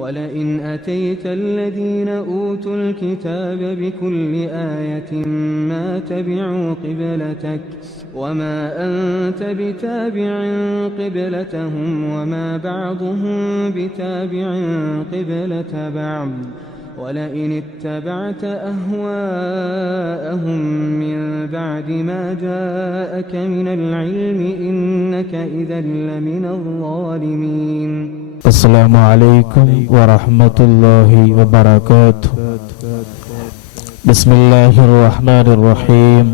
ولئن أتيت الذين أوتوا الكتاب بكل آية ما تبعوا قبلتك وما أنت بتابع قبلتهم وما بعضهم بتابع قبلة بعض ولئن اتبعت أهواءهم من بعد ما جاءك من العلم إنك إذا لمن الظالمين. السلام عليكم ورحمة الله وبركاته. بسم الله الرحمن الرحيم.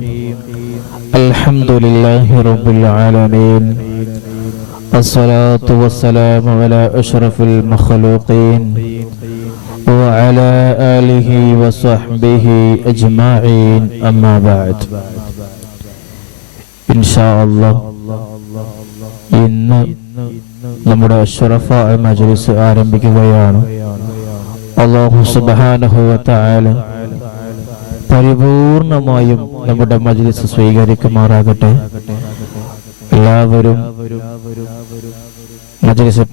الحمد لله رب العالمين. الصلاة والسلام على أشرف المخلوقين وعلى آله وصحبه أجمعين. أما بعد. إن شاء الله ഇന്ന് നമ്മുടെ അഷ്റഫായ മജ്ലിസ് ആരംഭിക്കുകയാണ്. അല്ലാഹു സുബ്ഹാനഹു വ തആല പരിപൂർണമായും നമ്മുടെ മജ്ലിസ് സ്വീകരിക്കുമാറാകട്ടെ. എല്ലാവരും മജ്ലിസ്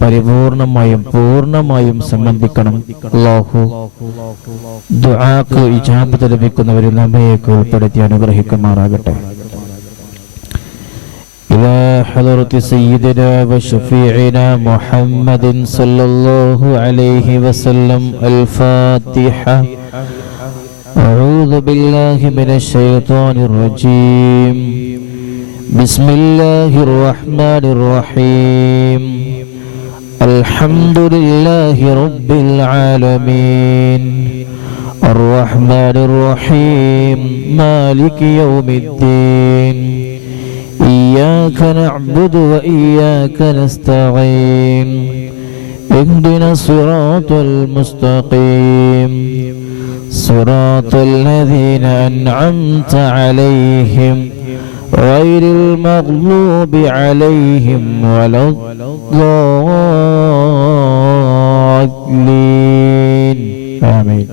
പൂർണ്ണമായും സംബന്ധിക്കണം. അല്ലാഹു ദുആക്ക് ഇജാബത്ത് ലഭിക്കുന്നവരിൽ നമ്മയൊക്കെ ഉൾപ്പെടുത്തി അനുഗ്രഹിക്കുമാറാകട്ടെ. إلى حضرة سيدنا وشفيعنا محمد صلى الله عليه وسلم. الفاتحة. أعوذ بالله من الشيطان الرجيم. بسم الله الرحمن الرحيم. الحمد لله رب العالمين الرحمن الرحيم مالك يوم الدين إياك نعبد وإياك نستعين اهدنا الصراط المستقيم صراط الذين أنعمت عليهم غير المغضوب عليهم ولا الضالين. آمين.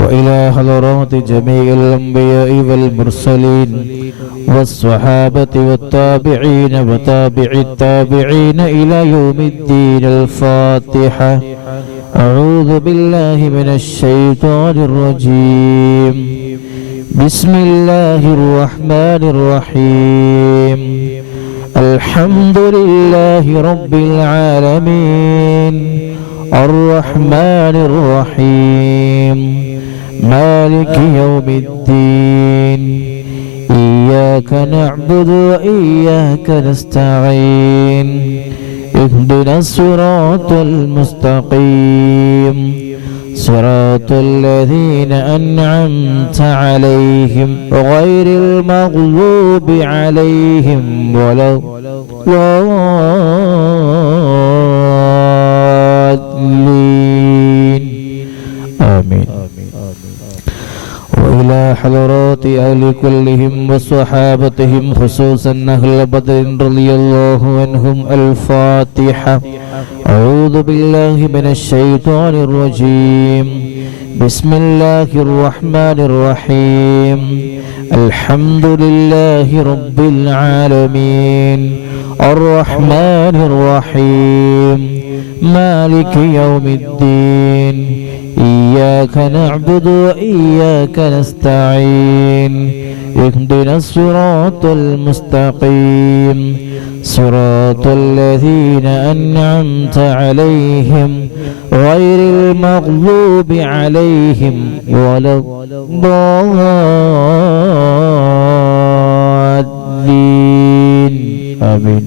وإلى حضرات جميع الأنبياء والمرسلين والصحابة والتابعين وتابع التابعين إلى يوم الدين. الفاتحة. أعوذ بالله من الشيطان الرجيم. بسم الله الرحمن الرحيم. الحمد لله رب العالمين الرحمن الرحيم مالك يوم الدين إياك نعبد وإياك نستعين اهدنا الصراط المستقيم صراط الذين أنعمت عليهم غير المغضوب عليهم ولا الضالين. آمين. وإلى حضرات أهل كلهم وصحابتهم خصوصا أهل بدر رضي الله عنهم. الفاتحة. أعوذ بالله من الشيطان الرجيم. بسم الله الرحمن الرحيم. الحمد لله رب العالمين الرحمن الرحيم مالك يوم الدين إياك نعبد وإياك نستعين اهدنا الصراط المستقيم صراط الذين أنعمت عليهم غير المغضوب عليهم ولا الضالين. آمين.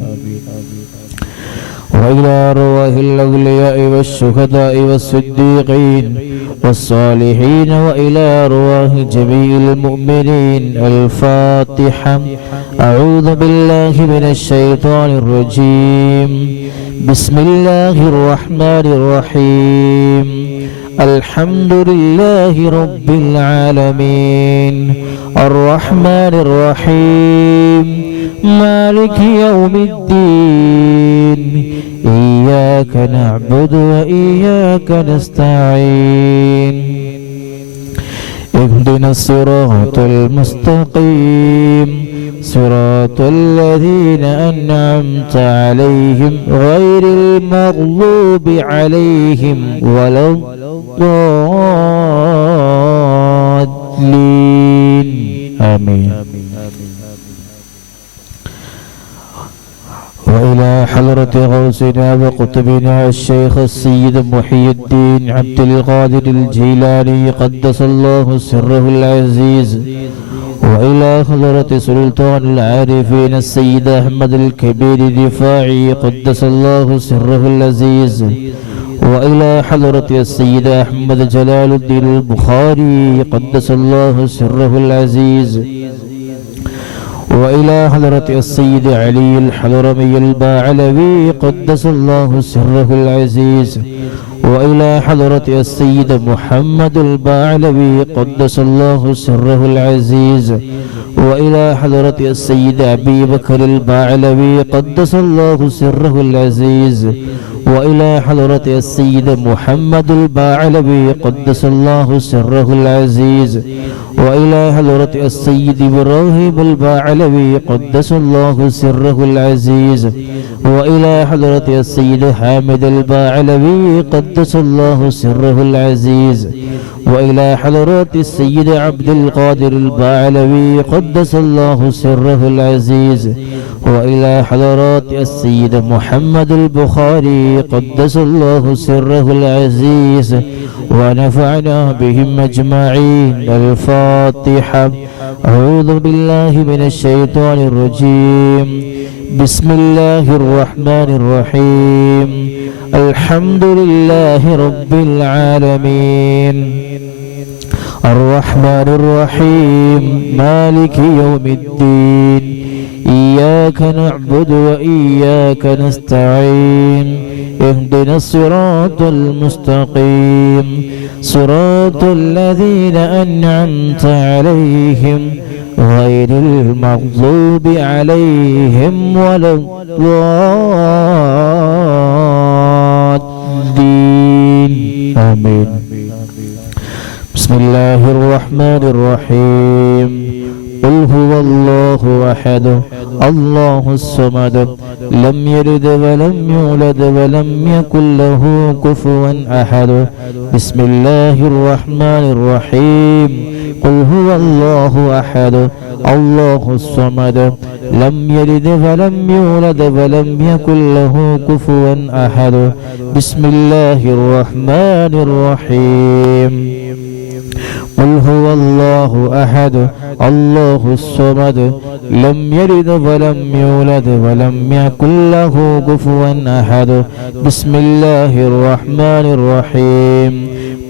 وإلى أرواح الأولياء والشهداء والصديقين والصالحين وإلى أرواح جميع المؤمنين. الفاتحة. أعوذ بالله من الشيطان الرجيم. بسم الله الرحمن الرحيم. الحمد لله رب العالمين الرحمن الرحيم مالك يوم الدين إياك نعبد وإياك نستعين اهدنا الصراط المستقيم صراط الذين أنعمت عليهم غير المغضوب عليهم ولا الضالين آمين. وإلى حضرة غوثنا وقطبنا الشيخ السيد محي الدين عبد القادر الجيلاني قدس الله سره العزيز، وإلى حضرة سلطان العارفين السيد أحمد الكبير الرفاعي قدس الله سره العزيز، وإلى حضرة السيد أحمد جلال الدين البخاري قدس الله سره العزيز، وإلى حضرة السيد علي الحضرمي الباعلوي قدس الله سره العزيز، وإلى حضرة السيد محمد الباعلوي قدس الله سره العزيز، وإلى حضرة السيد أبي بكر الباعلوي قدس الله سره العزيز، وإلى حضرة السيد محمد الباعلوي قدس الله سره العزيز، وإلى حضرة السيد إبراهيم الباعلوي قدس الله سره العزيز، وإلى حضرة السيد حامد الباعلوي قدس الله سره العزيز، وإلى حضرة السيد عبد القادر الباعلوي قدس الله سره العزيز، وإلى حضرات السيد محمد البخاري قدس الله سره العزيز، ونفعنا بهم أجمعين. الفاتحة. أعوذ بالله من الشيطان الرجيم. بسم الله الرحمن الرحيم. الحمد لله رب العالمين الرحمن الرحيم مالك يوم الدين إياك نعبد وإياك نستعين اهدنا الصراط المستقيم صراط الذين أنعمت عليهم غير المغضوب عليهم ولا الضالين آمين. بسم الله الرحمن الرحيم. قل هو الله أحد الله الصمد لم يلد ولم يولد ولم يكن له كفوا أحد. بسم الله الرحمن الرحيم. قل هو الله أحد الله الصمد لم يلد ولم يولد ولم يكن له كفوا أحد. بسم الله الرحمن الرحيم. قل هو الله أحد الله الصمد لم يلد ولم يولد ولم يكن له كفوا أحد. بسم الله الرحمن الرحيم.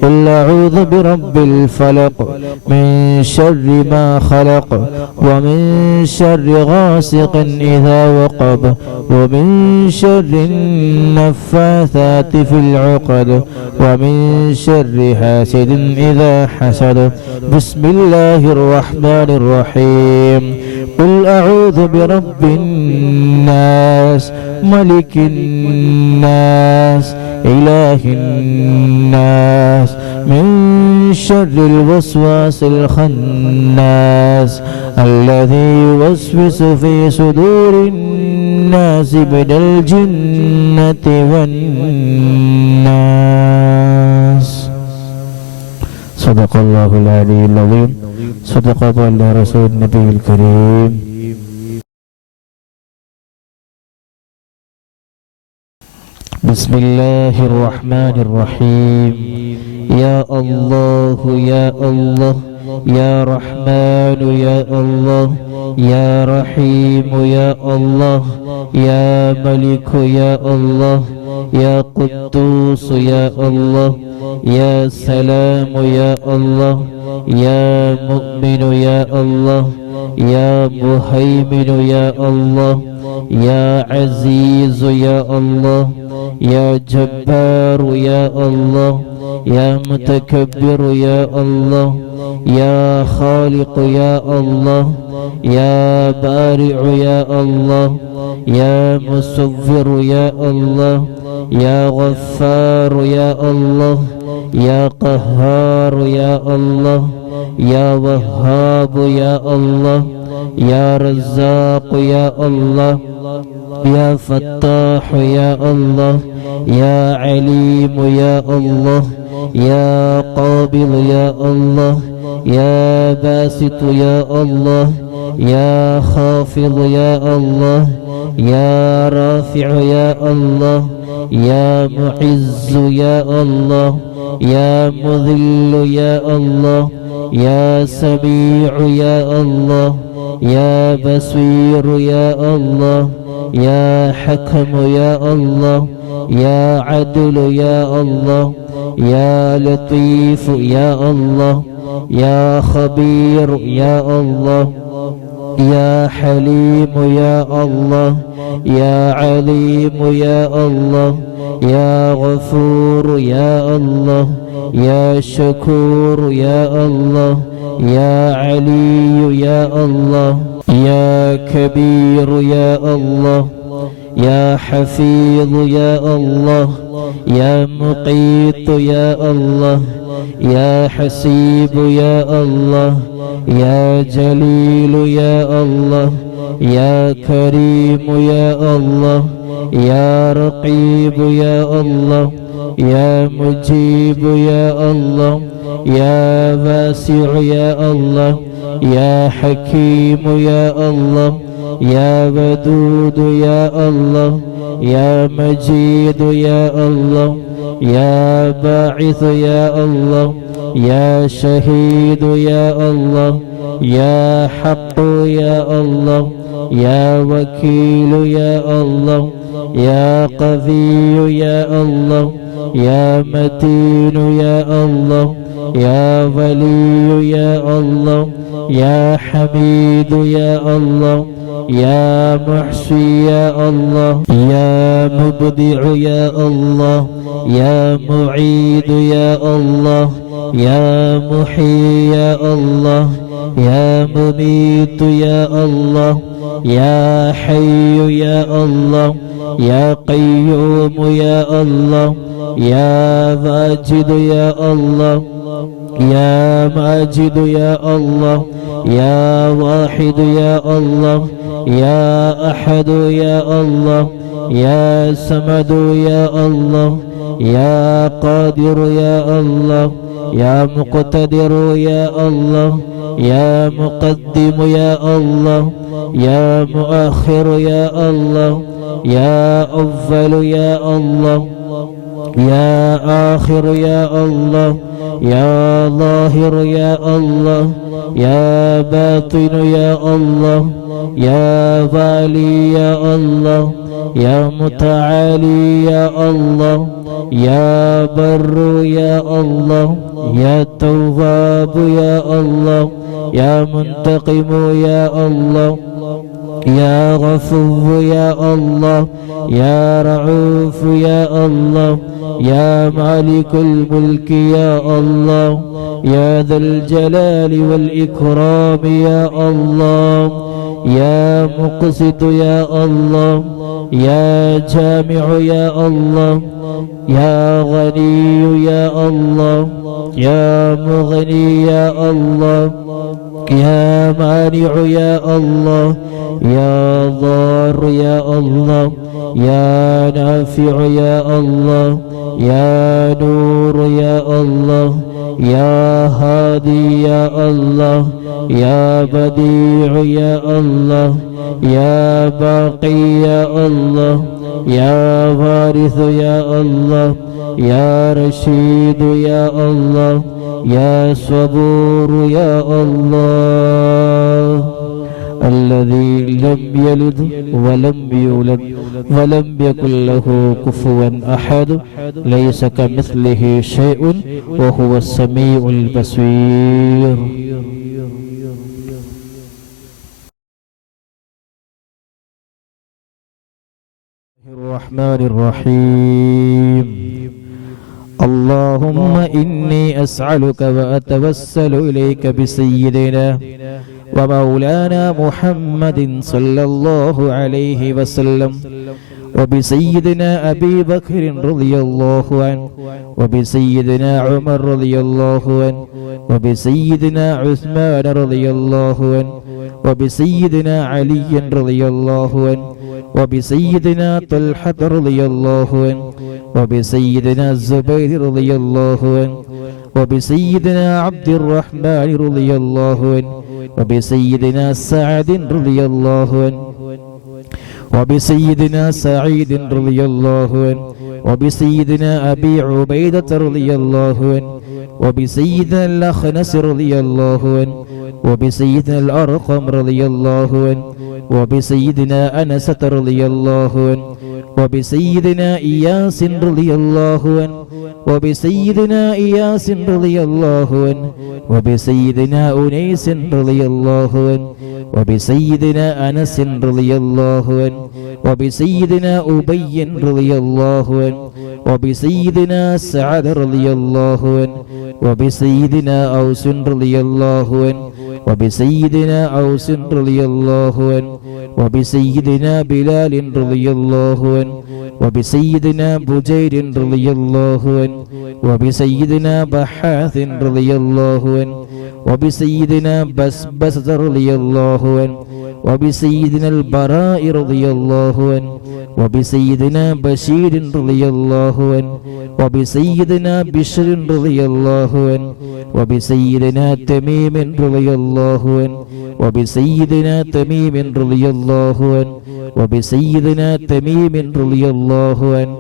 قل أعوذ برب الفلق من شر ما خلق ومن شر غاسق إذا وقب ومن شر النفاثات في العقد ومن شر حاسد إذا حسد. بسم الله الرحمن الرحيم. قل أعوذ برب الناس ملك الناس إله الناس من شر الوسواس الخناس الذي يوسوس في صدور الناس من الجنة والناس. صدق الله العلي العظيم. صدق الله رسول النبي الكريم. بسم الله الرحمن الرحيم. يا الله يا الله يا رحمن يا الله يا رحيم يا الله يا ملك يا الله يا قدوس يا الله يا سلام يا الله يا مؤمن يا الله يا مهيمن يا الله يا عزيز يا الله يا جبار يا الله يا متكبر يا الله يا خالق يا الله يا بارع يا الله يا مصور يا الله يا غفار يا الله يا قهار يا الله يا وهاب يا الله يا رزاق يا الله يا فتاح يا الله يا عليم يا الله يا قابض يا الله يا باسط يا الله يا خافض يا الله يا رافع يا الله يا معز يا الله يا مذل يا الله يا سميع يا الله يا بصير يا الله يا حكم يا الله يا عدل يا الله يا لطيف يا الله يا خبير يا الله يا حليم يا الله يا عليم يا الله يا غفور يا الله يا شكور يا الله يا علي يا الله يا كبير يا الله يا حفيظ يا الله يا مقيت يا الله يا حسيب يا الله يا جليل يا الله يا كريم يا الله يا رقيب يا الله يا مجيب يا الله يا واسع يا الله يا حكيم يا الله يا ودود يا الله يا مجيد يا الله يا باعث يا الله يا شهيد يا الله يا حق يا الله يا وكيل يا الله يا قوي يا الله يا متين يا الله يا ولي يا الله يا حميد يا الله يا محصي يا الله يا مبدع يا الله يا معيد يا الله يا محيي يا الله يا مميت يا الله يا حي يا الله يا قيوم يا الله يا واجد يا الله يا ماجد يا الله يا واحد يا الله يا أحد يا الله يا سمد يا الله يا قادر يا الله يا مقتدر يا الله يا مقدم يا الله يا مؤخر يا الله يا أول يا الله يا آخر يا الله يا ظاهر يا الله يا باطن يا الله يا والي يا الله يا متعالي يا الله يا بر يا الله يا تواب يا الله يا منتقم يا الله يا غفور يا الله يا رعوف يا الله يا مالك الملك يا الله يا ذا الجلال والإكرام يا الله يا مقسط يا الله يا جامع يا الله يا غني يا الله يا مغني يا الله يا مانع يا الله يا ضار يا الله يا نافع يا الله يا نور يا الله يا هادي يا الله يا بديع يا الله يا باقي يا الله يا وارث يا الله يا رشيد يا الله يا صبور يا الله الذي لم يلد ولم يولد ولم يكن له كفوا أحد ليس كمثله شيء وهو السميع البصير. الرحمن الرحيم. اللهم إني أسألك وأتوسل إليك بسيدنا ومولانا محمد صلى الله عليه وسلم وبسيدنا أبي بكر رضي الله عنه وبسيدنا عمر رضي الله عنه وبسيدنا عثمان رضي الله عنه وبسيدنا علي رضي الله عنه وبسيدنا طلحة رضي الله عنه وبسيدنا الزبير رضي الله عنه وبسيدنا عبد الرحمن رضي الله عنه وبسيدنا سعد رضي الله عنه وبسيدنا سعيد رضي الله عنه وبسيدنا أبي عبيدة رضي الله عنه وبسيدنا الأخنس رضي الله عنه وبسيدنا الأرقم رضي الله عنه وبسيدنا أنس رضي الله عنه وبسيدنا إياس رضي الله عنه وبسيدنا إياس رضي الله عنه وبسيدنا أنيس رضي الله عنه وبسيدنا أنس رضي الله عنه وبسيدنا أبي رضي الله عنه وبسيدنا سعد رضي الله عنه وبسيدنا أوس رضي الله عنه وبسيدنا أوس رضي الله عنه وبسيدنا بلال رضي الله عنه وبسيدنا بجير رضي الله عنه وبسيدنا بحاث رضي الله عنه وبسيدنا بسبسة رضي الله عنه وبسيدنا البراء رضي الله عنه وبسيدنا بشير رضي الله عنه وبسيدنا بشر رضي الله عنه وبسيدنا تميم رضي الله عنه وبسيدنا تميم رضي الله عنه وبسيدنا تميم رضي الله عنه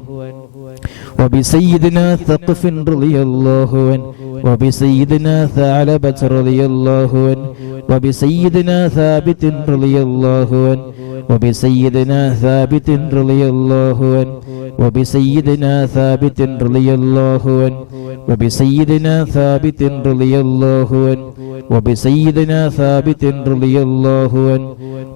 وبسيدنا ثقف رضي الله عنه وبسيدنا ثعلبة رضي الله عنه وبسيدنا ثابت رضي الله عنه وبسيدنا ثابت رضي الله عنه وبسيدنا ثابت رضي الله عنه وبسيدنا ثابت رضي الله عنه وبسيدنا ثابت رضي الله عنه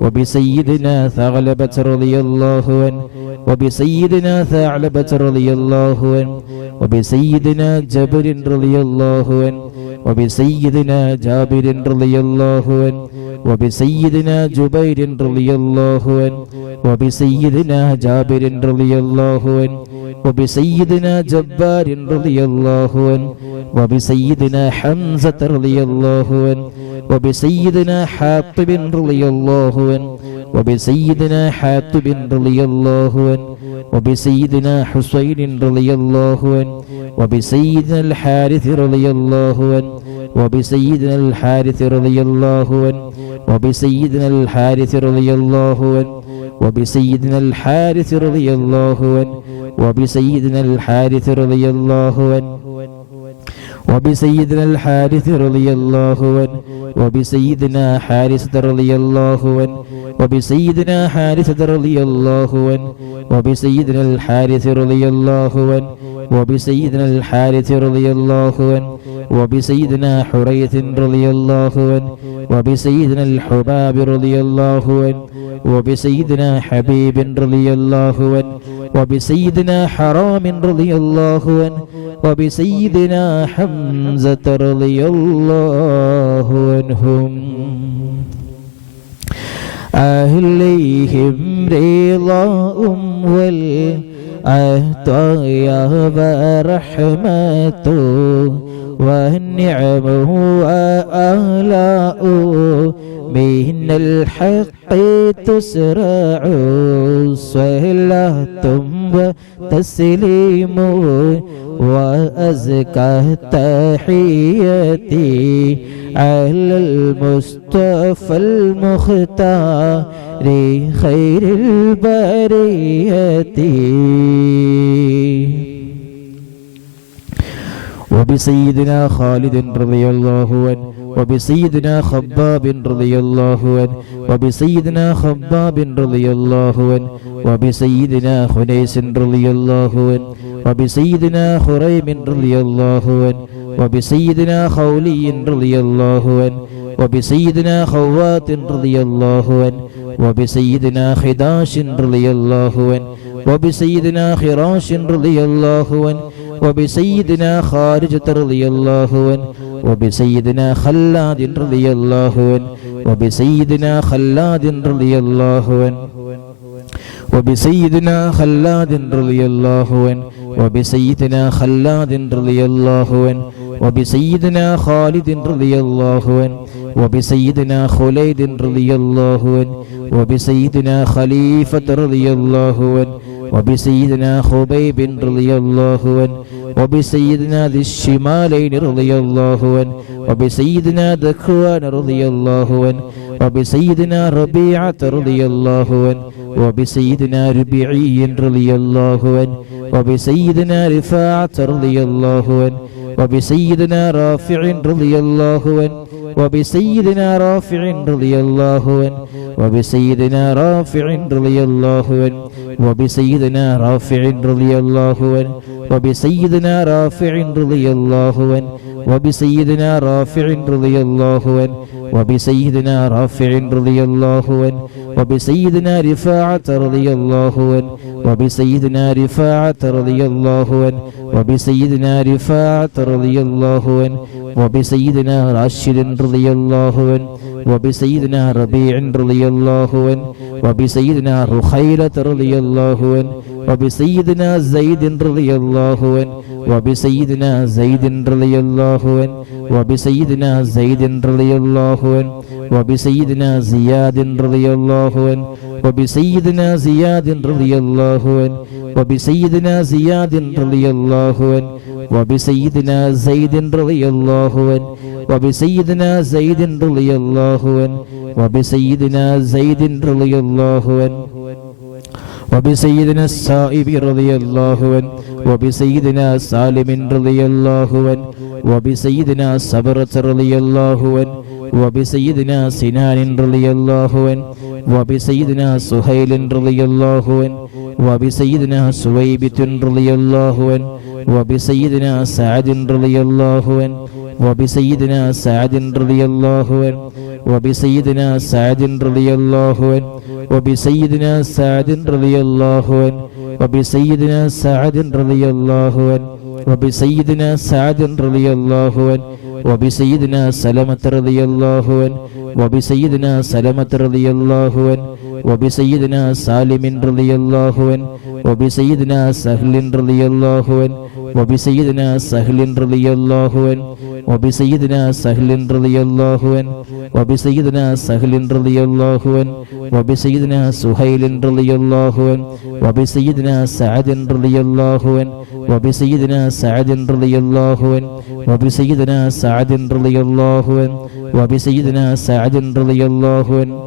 وبسيدنا ثعلبة رضي الله عنه وبسيدنا ثعلبة رضي الله عنه وبسيدنا جبر رضي الله عنه وبسيدنا جابر رضي الله عنه وبسيدنا جبير رضي الله عنه وبسيدنا جابر رضي الله عنه وبسيدنا جبار رضي الله عنه وبسيدنا حمزة رضي الله عنه وبسيدنا حاطب رضي الله عنه وبسيدنا حاطب رضي الله عنه وبسيدنا حسين رضي الله عنه وبسيدنا الحارث رضي الله عنه وبسيدنا الحارث رضي الله عنه وبسيدنا الحارث رضي الله عنه وبسيدنا الحارث رضي الله عنه وبسيدنا الحارث رضي الله عنه وبسيدنا الحارث رضي الله عنه وبسيدنا حارثة رضي الله عنه وبسيدنا حارثة رضي الله عنه وبسيدنا الحارث رضي الله عنه وبسيدنا الحارث رضي الله عنه وبسيدنا حريث رضي الله عنه وبسيدنا الحباب رضي الله عنه وبسيدنا حبيب رضي الله عنه وبسيدنا حرام رضي الله عنه وبسيدنا حمزة رضي الله عنهم أهليهم رضاء والعطايا ورحمة والنعم وآلاء من الحق تسرع صلاة وتسليم وأزكى تحياتي على المصطفى المختار خير البرية وبسيدنا خالد رضي الله عنه وبسيدنا خباب رضي الله عنه وبسيدنا خباب رضي الله عنه وبسيدنا خنيس رضي الله عنه وبسيدنا خريم رضي الله عنه وبسيدنا خولي رضي الله عنه وبسيدنا خوات رضي الله عنه وبسيدنا خداش رضي الله عنه وبسيدنا خراش رضي الله عنه وبسيدنا خارجة رضي الله عنه وبسيدنا خلاد رضي الله عنه وبسيدنا خلاد رضي الله عنه وبسيدنا خلاد رضي الله عنه وبسيدنا خلاد رضي الله عنه وبسيدنا خالد رضي الله عنه وبسيدنا خليد رضي الله عنه وبسيدنا خليفة رضي الله عنه وبسيدنا خبيب رضي الله عنه وبسيدنا ذي الشمالين رضي الله عنه وبسيدنا ذكوان رضي الله عنه وبسيدنا ربيعة رضي الله عنه وبسيدنا ربيعي رضي الله عنه وبسيدنا رفاعة رضي الله عنه وبسيدنا رافع رضي الله عنه وبسيدنا رافع رضي الله عنه وبسيدنا رافع رضي الله عنه وبسيدنا رافع رضي الله عنه وبسيدنا رافع رضي الله عنه وبسيدنا رافع رضي الله عنه وبسيدنا رافع رضي الله عنه وبسيدنا رفاعة رضي الله عنه وبسيدنا رفاعة رضي الله عنه وبسيدنا رفاعة رضي الله عنه وبسيدنا راشد رضي الله عنه وبسيدنا ربيع رضي الله عنه وبسيدنا رخيلة رضي الله عنه وبسيدنا زيد رضي الله عنه وبسيدنا زيد رضي الله عنه وبسيدنا زيد رضي الله عنه وبسيدنا زياد رضي الله عنه وبسيدنا زياد رضي الله عنه وبسيدنا زياد رضي الله عنه وبسيدنا زيد رضي الله عنه وبسيدنا زيد رضي الله عنه وبسيدنا زيد رضي الله عنه وبسيدنا السائب رضي الله عنه وبسيدنا سالم رضي الله عنه وبسيدنا صبرة رضي الله عنه وبسيدنا سنان رضي الله عنه وبسيدنا سهيل رضي الله عنه وبسيدنا سويبة رضي الله عنه وبسيدنا سعد رضي الله عنه وبسيدنا سعد رضي الله عنه وبسيدنا سعد رضي الله عنه وبسيدنا سعد رضي الله عنه وبسيدنا سعد رضي الله عنه وبسيدنا سعد رضي الله عنه وبسيدنا سلمة رضي الله عنه وبسيدنا سلمة رضي الله عنه وبسيدنا سالم رضي الله عنه وبسيدنا سهل رضي الله عنه وبسيدنا سهل رضي الله عنه وبسيدنا سهل رضي الله عنه وبسيدنا سهل رضي الله عنه وبسيدنا سهيل رضي الله عنه وبسيدنا سعد رضي الله عنه وبسيدنا سعد رضي الله عنه وبسيدنا سعد رضي الله عنه وبسيدنا سعد رضي الله عنه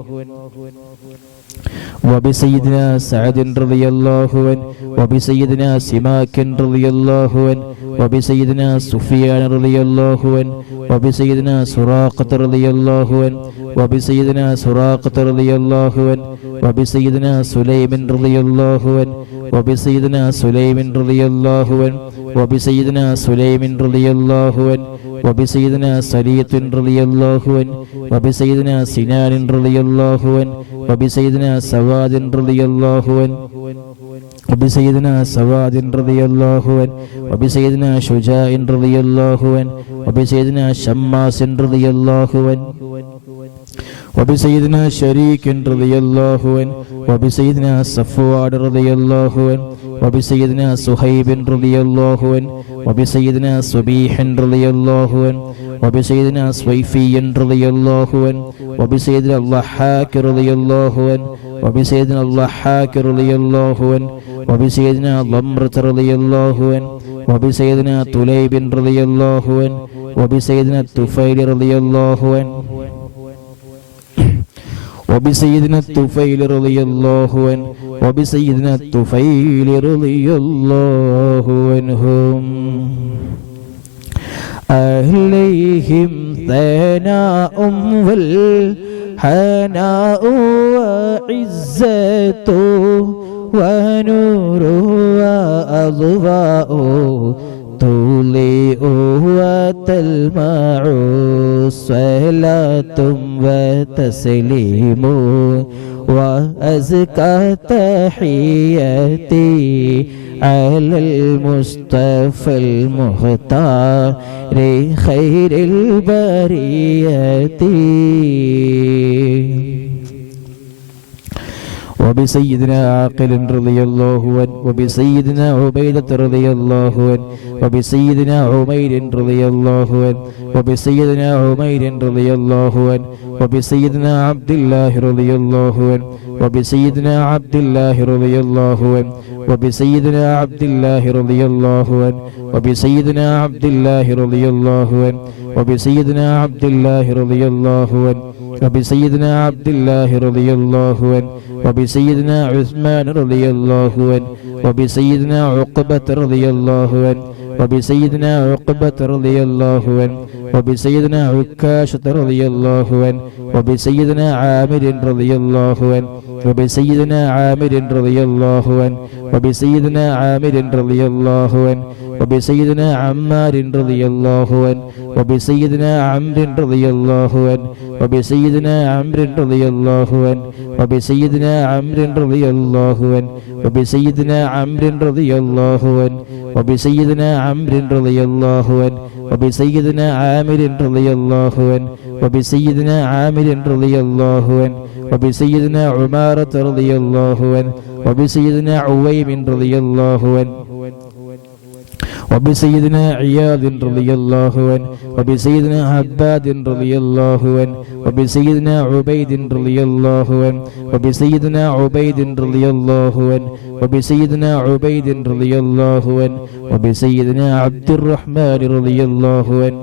وبسيدنا سعد رضي الله عنه وبسيدنا سماك رضي الله عنه وبسيدنا سفيان رضي الله عنه وبسيدنا سراقة رضي الله عنه وبسيدنا سراقة رضي الله عنه وبسيدنا سليم رضي الله عنه وبسيدنا سليم رضي الله عنه وبسيدنا سليم رضي الله عنه وبسيدنا سليط رضي الله عنه وبسيدنا سنان رضي الله عنه وبسيدنا سواد رضي الله عنه وبسيدنا سواد رضي الله عنه وبسيدنا شجاع رضي الله عنه وبسيدنا شماس رضي الله عنه وبسيدنا شريك رضي الله عنه وبسيدنا صفوان رضي الله عنه وبسيدنا صهيب رضي الله عنه وبسيدنا صبيح رضي الله عنه وبسيدنا صويفي رضي الله عنه وبسيدنا الضحاك رضي الله عنه وبسيدنا الضحاك رضي الله عنه وبسيدنا ضمرة رضي الله عنه وبسيدنا طليب رضي الله عنه وبسيدنا الطفيل رضي الله عنه وبسيدنا الطفيل رضي الله عنه وبسيدنا الطفيل رضي الله عنهم عليهم ثناء والحناء وعزة ونور وأضواء تضيء وتلمع صلاة وتسليم وأزكى تحياتي على المصطفى المختار خير البرية وبسيدنا عاقل رضي الله عنه وبسيدنا عبيدة رضي الله عنه وبسيدنا عمير رضي الله عنه وبسيدنا عمير رضي الله عنه وبسيدنا عبد الله رضي الله عنه وبسيدنا عبد الله رضي الله عنه وبسيدنا عبد الله رضي الله عنه وبسيدنا عبد الله رضي الله عنه وبسيدنا عبد الله رضي الله عنه وبسيدنا عبد الله رضي الله عنه وبسيدنا عثمان رضي الله عنه وبسيدنا عقبة رضي الله عنه وبسيدنا عقبة رضي الله عنه وبسيدنا عكاشة رضي الله عنه وبسيدنا عامر رضي الله عنه وبسيدنا عامر رضي الله عنه وبسيدنا عامر رضي الله عنه وبسيدنا عمار رضي الله عنه وبسيدنا عمرو رضي الله عنه وبسيدنا عمرو رضي الله عنه وبسيدنا عمرو رضي الله عنه وبسيدنا عمرو رضي الله عنه وبسيدنا عمرو رضي الله عنه وبسيدنا عامر رضي الله عنه وبسيدنا عامر رضي الله عنه وبسيدنا عمارة رضي الله عنه وبسيدنا عويم رضي الله عنه وبسيدنا عياض رضي الله عنه وبسيدنا عباد رضي الله عنه وبسيدنا عبيد رضي الله عنه وبسيدنا عبيد رضي الله عنه وبسيدنا عبيد رضي الله عنه وبسيدنا عبد الرحمن رضي الله عنه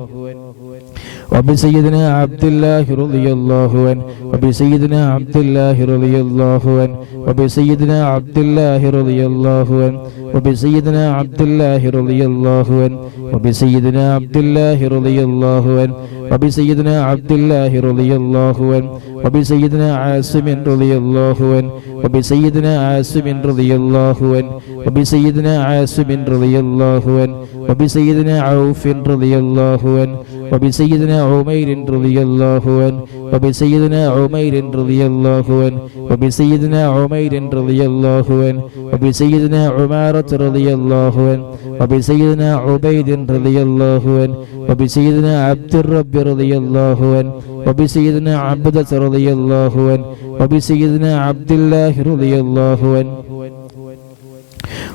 وبسيدنا عبد الله رضي الله عنه وبسيدنا عبد الله رضي الله عنه وبسيدنا عبد الله رضي الله عنه وبسيدنا عبد الله رضي الله عنه وبسيدنا عبد الله رضي الله عنه وبسيدنا عبد الله رضي الله عنه وبسيدنا عاصم رضي الله عنه وبسيدنا عاصم رضي الله عنه وبسيدنا عاصم رضي الله عنه وبسيدنا عوف رضي الله عنه وبسيدنا عمير رضي الله عنه وبسيدنا عمير رضي الله عنه وبسيدنا عمير رضي الله عنه وبسيدنا عمارة رضي الله عنه وبسيدنا عبيد رضي الله عنه وبسيدنا عبد الرب رضي الله عنه وبسيدنا عبدة رضي الله عنه وبسيدنا عبد الله رضي الله عنه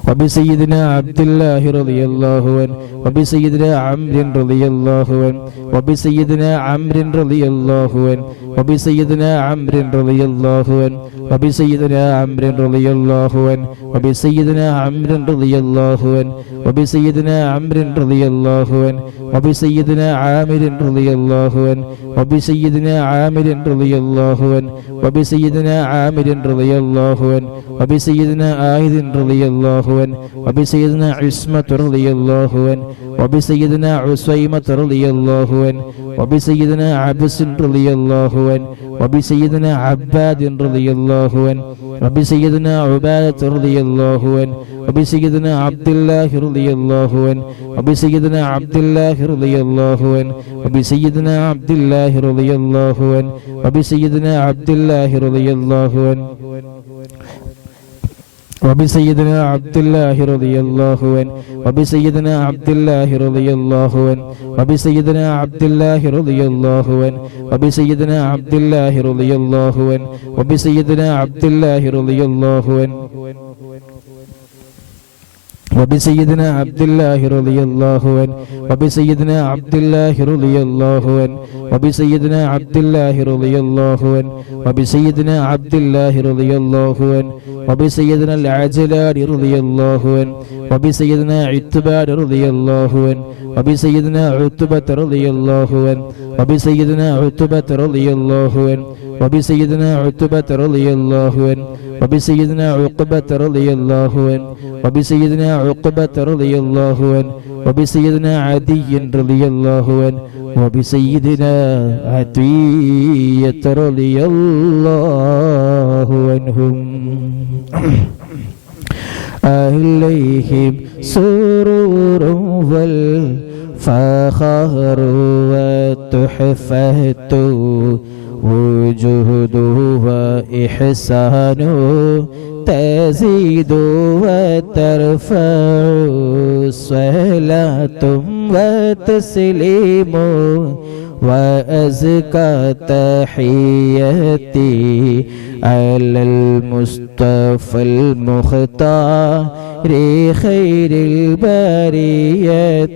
وبسيدنا عبد الله رضي الله عنه وبسيدنا عمرو رضي الله عنه وبسيدنا عمرو رضي الله عنه وبسيدنا عمرو رضي الله عنه وبسيدنا عمرو رضي الله عنه وبسيدنا عمرو رضي الله عنه وبسيدنا عمرو رضي الله عنه وبسيدنا عامر رضي الله عنه وبسيدنا عامر رضي الله عنه وبسيدنا عامر رضي الله عنه وبسيدنا آيد رضي الله عنه وبسيدنا عصمة رضي الله عنه وبسيدنا عسيمة رضي الله عنه وبسيدنا عبس رضي الله عنه وبسيدنا عباد رضي الله عنه وبسيدنا عبادة رضي الله عنه وبسيدنا عبد الله رضي الله عنه وبسيدنا عبد الله رضي الله عنه وبسيدنا عبد الله رضي الله عنه وبسيدنا عبد الله رضي الله عنه وبسيدنا عبد الله رضي الله عنه وبسيدنا عبد الله رضي الله عنه وبسيدنا عبد الله رضي الله عنه وبسيدنا عبد الله رضي الله عنه وبسيدنا عبد الله رضي الله عنه وبسيدنا عبد الله رضي الله عنه وبسيدنا عبد الله رضي الله عنه وبسيدنا عبد الله رضي الله عنه وبسيدنا عبد الله رضي الله عنه وبسيدنا العجلان رضي الله عنه وبسيدنا عتبان رضي الله عنه وبسيدنا عتبة رضي الله عنه وبسيدنا عتبة رضي الله عنه وبسيدنا عتبة رضي الله عنه وبسيدنا عقبة رضي الله عنه وبسيدنا عقبة رضي الله عنه وبسيدنا عدي رضي الله عنه وبسيدنا عتية رضي الله عنهم عليهم سرور والفخر والتحفة وجهد وإحسان تزيد وترفع صلاة وتسليم وأزكى تحياتي على المصطفى المختار خير البرية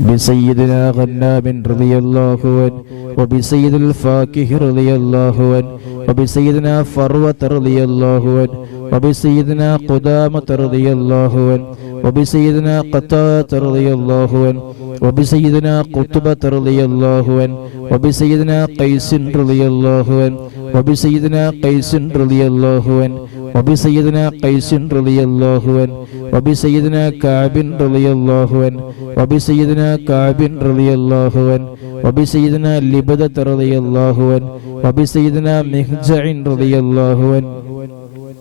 بسيدنا غنام رضي الله عنه وبسيد الفاكه رضي الله عنه وبسيدنا فروة رضي الله عنه وبسيدنا قدامة رضي الله عنه وبسيدنا قتادة رضي الله عنه وبسيدنا قطبة رضي الله عنه وبسيدنا قيس رضي الله عنه وبسيدنا قيس رضي الله عنه وبسيدنا قيس رضي الله عنه وبسيدنا كعب رضي الله عنه وبسيدنا كعب رضي الله عنه وبسيدنا لبدة رضي الله عنه وبسيدنا مهجع رضي الله عنه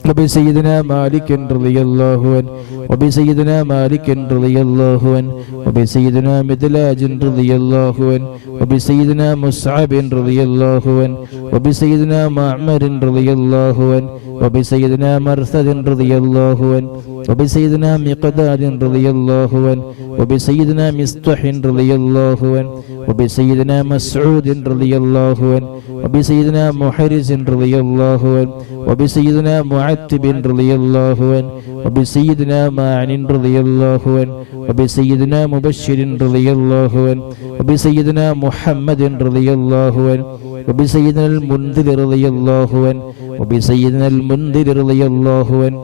وبسيدنا مالك رضي الله عنه وبسيدنا مالك رضي الله عنه وبسيدنا مدلاج رضي الله عنه وبسيدنا مصعب رضي الله عنه وبسيدنا معمر رضي الله عنه وبسيدنا مرثد رضي الله عنه وبسيدنا مقداد رضي الله عنه وبسيدنا مصطح رضي الله عنه وبسيدنا مسعود رضي الله عنه وبسيدنا محرز رضي الله عنه وبسيدنا معتب رضي الله عنه وبسيدنا معن رضي الله عنه وبسيدنا مبشر رضي الله عنه وبسيدنا محمد رضي الله عنه وبسيدنا المنذر رضي الله عنه وبسيدنا المنذر رضي الله عنه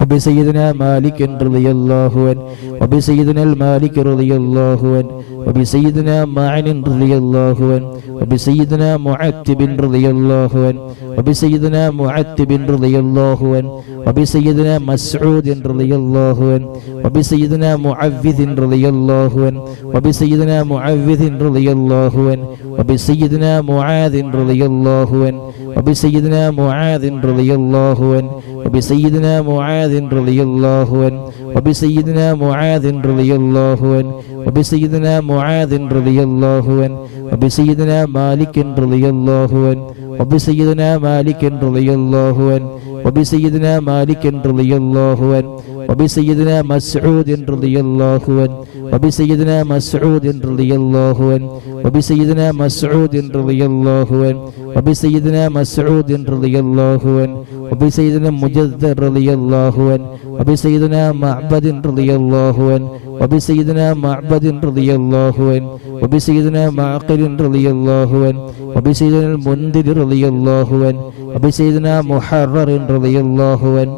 وبسيدنا مالك رضي الله عنه وبسيدنا المالك رضي الله عنه وبسيدنا معن رضي الله عنه وبسيدنا معتب رضي الله عنه وبسيدنا معتب رضي الله عنه وبسيدنا مسعود رضي الله عنه وبسيدنا معوذ رضي الله عنه وبسيدنا معوذ رضي الله عنه وبسيدنا معاذ رضي الله عنه وبسيدنا معاذ رضي الله عنه وبسيدنا معاذ رضي الله عنه وبسيدنا معاذ رضي الله عنه وبسيدنا معاذ رضي الله عنه وبسيدنا مالك رضي الله عنه وبسيدنا مالك رضي الله عنه وبسيدنا مالك رضي الله عنه وبسيدنا مسعود رضي الله عنه وبسيدنا مسعود رضي الله عنه وبسيدنا مسعود رضي الله عنه وبسيدنا مسعود رضي الله عنه وبسيدنا مجذر رضي الله عنه وبسيدنا معبد رضي الله عنه وبسيدنا معبد رضي الله عنه وبسيدنا معقل رضي الله عنه وبسيدنا المنذر رضي الله عنه وبسيدنا محرر رضي الله عنه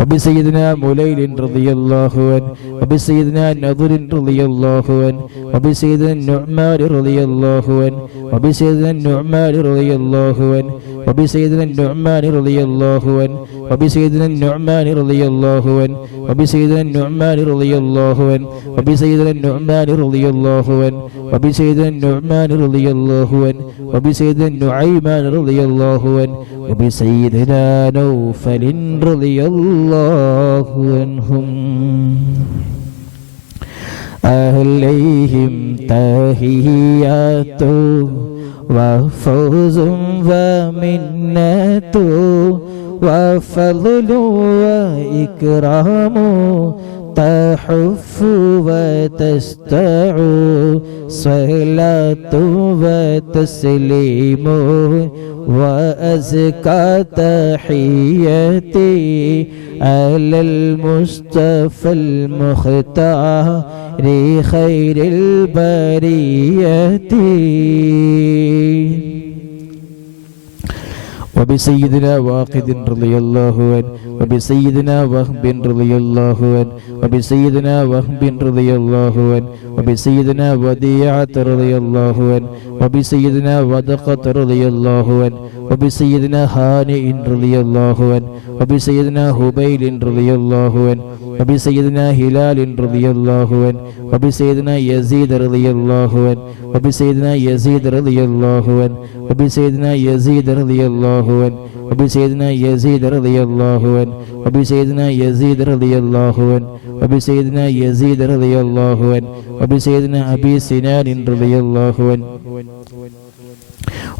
وبسيدنا مليل رضي الله عنه وبسيدنا نضر رضي الله عنه وبسيدنا النعمان رضي الله عنه وبسيدنا النعمان رضي الله عنه وبسيدنا النعمان رضي الله عنه وبسيدنا النعمان رضي الله عنه وبسيدنا النعمان رضي الله عنه وبسيدنا النعمان رضي الله عنه وبسيدنا النعمان رضي الله عنه وبسيدنا النعيمان رضي الله عنه وبسيدنا نوفل رضي الله عنهم عليهم تحيات وفوز ومنة وفضل وإكرام تحف وتستع صلاة وتسليم وأزكى تحياتي على المصطفى المختار خير البرية وبسيدنا واقد رضي الله عنه وبسيدنا وهب رضي الله عنه وبسيدنا وهب رضي الله عنه وبسيدنا وديعة رضي الله عنه وبسيدنا ودقة رضي الله عنه وبسيدنا هانئ رضي الله عنه وبسيدنا هبيل رضي الله عنه وبسيدنا هلال رضي الله عنه وبسيدنا يزيد رضي الله عنه وبسيدنا يزيد رضي الله عنه وبسيدنا يزيد رضي الله عنه وبسيدنا يزيد رضي الله عنه وبسيدنا يزيد رضي الله عنه وبسيدنا يزيد رضي الله عنه وبسيدنا أبي سنان رضي الله عنه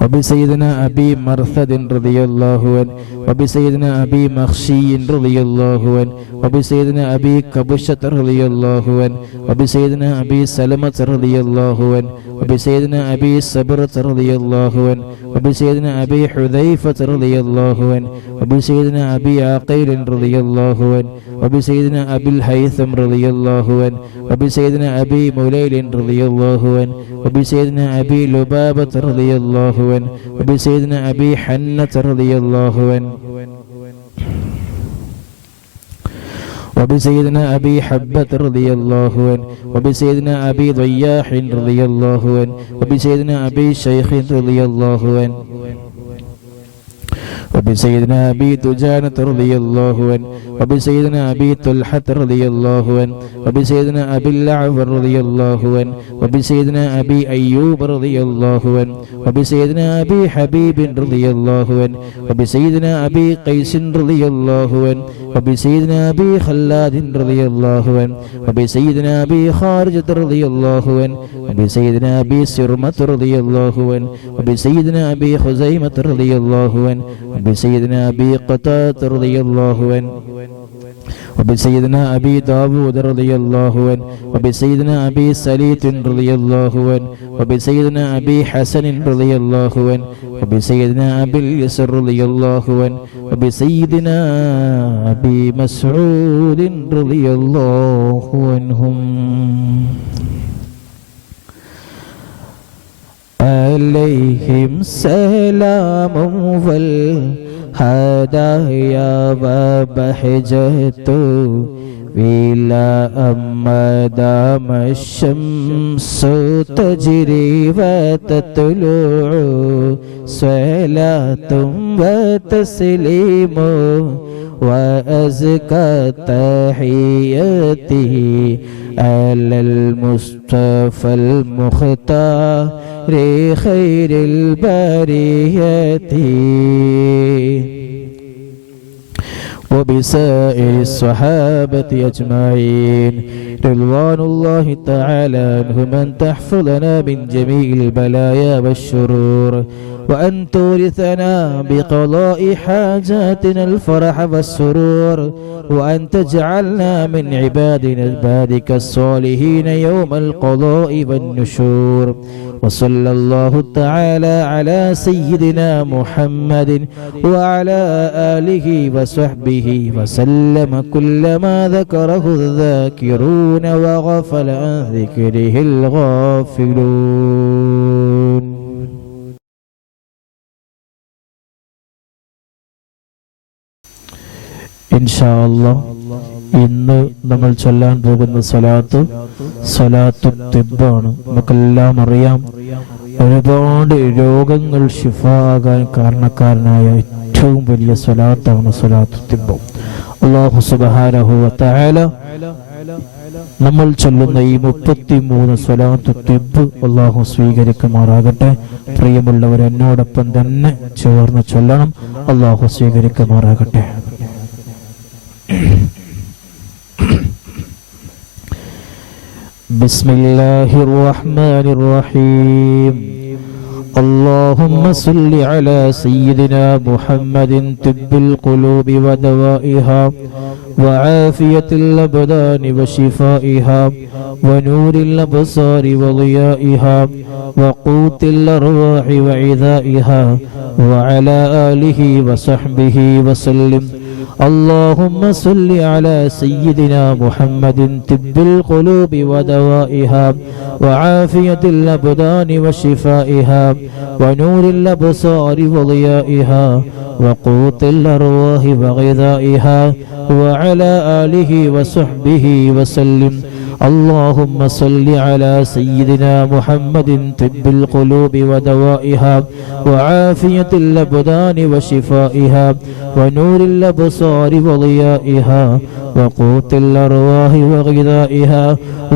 وبسيدنا أبي مرثد رضي الله عنه وبسيدنا أبي مخشي رضي الله عنه وبسيدنا أبي كبشة رضي الله عنه وبسيدنا أبي سلمة رضي الله عنه وبسيدنا أبي صبرة رضي الله عنه وبسيدنا أبي حذيفة رضي الله عنه وبسيدنا أبي عقيل رضي الله عنه وبسيدنا أبي الهيثم رضي الله عنه وبسيدنا أبي مليل رضي الله عنه وبسيدنا أبي لبابة رضي الله عنه وبسيدنا أبي حنة رضي الله عنه وبسيدنا أبي حبة رضي الله عنه وبسيدنا أبي ضياح رضي الله عنه وبسيدنا أبي شيخ رضي الله عنه وبسيدنا أبي دجانة رضي الله عنه وبسيدنا أبي طلحة رضي الله عنه وبسيدنا أبي الأعور رضي الله عنه وبسيدنا أبي أيوب رضي الله عنه وبسيدنا أبي حبيب رضي الله عنه وبسيدنا أبي قيس رضي الله عنه وبسيدنا أبي خلاد رضي الله عنه وبسيدنا أبي خارجة رضي الله عنه وبسيدنا أبي سرمة رضي الله عنه وبسيدنا أبي خزيمة رضي الله عنه وبسيدنا أبي قتادة رضي الله عنه وبسيدنا أبي داود رضي الله عنه وبسيدنا أبي سليط رضي الله عنه وبسيدنا أبي حسن رضي الله عنه وبسيدنا أبي اليسر رضي الله عنه وبسيدنا أبي مسعود رضي الله عنهم عليهم سلام والهدايا وبهجة ولا أما دام الشمس تجري وتطلع صلاة وتسليم وأزكى تحياتي على المصطفى المختار خير البرية وبسائر الصحابة أجمعين رضوان الله تعالى عنهم أن تحفظنا من جميع البلايا والشرور وأن تورثنا بقضاء حاجاتنا الفرح والسرور وأن تجعلنا من عبادك الصالحين يوم القضاء والنشور وصلى الله تعالى على سيدنا محمد وعلى آله وصحبه وسلم كلما ذكره الذاكرون وغفل عن ذكره الغافلون. ഇൻഷാ അല്ലാഹ് ഇന്ന് നമ്മൾ ചൊല്ലാൻ പോകുന്ന സ്വലാത്തു തിബ്ബാണ്. നമുക്കെല്ലാം അറിയാം, ഒരുപാട് രോഗങ്ങൾ ശിഫാകാൻ കാരണക്കാരനായ ഏറ്റവും വലിയ സ്വലാത്താണ് സ്വലാത്തു തിബ്ബ്. അല്ലാഹു സുബ്ഹാനഹു വ തആല നമ്മൾ ചൊല്ലുന്ന ഈ 33 സ്വലാത്തു തിബ്ബ് അല്ലാഹു സ്വീകരിക്കുമാറാകട്ടെ. പ്രിയമുള്ളവർ, എന്നോടൊപ്പം തന്നെ ചേർന്ന് ചൊല്ലണം. അല്ലാഹു സ്വീകരിക്കുമാറാകട്ടെ. بسم الله الرحمن الرحيم. اللهم صل على سيدنا محمد طب القلوب ودوائها وعافية الأبدان وشفائها ونور الأبصار وضيائها وقوت الأرواح وعذائها وعلى آله وصحبه وسلم. اللهم صل على سيدنا محمد طب القلوب ودوائها وعافية الأبدان وشفائها ونور الأبصار وضيائها وقوت الأرواح وغذائها وعلى آله وصحبه وسلم. اللهم صل على سيدنا محمد طب القلوب ودوائها وعافية الأبدان وشفائها ونور الأبصار وضيائها وقوت الأرواح وغذائها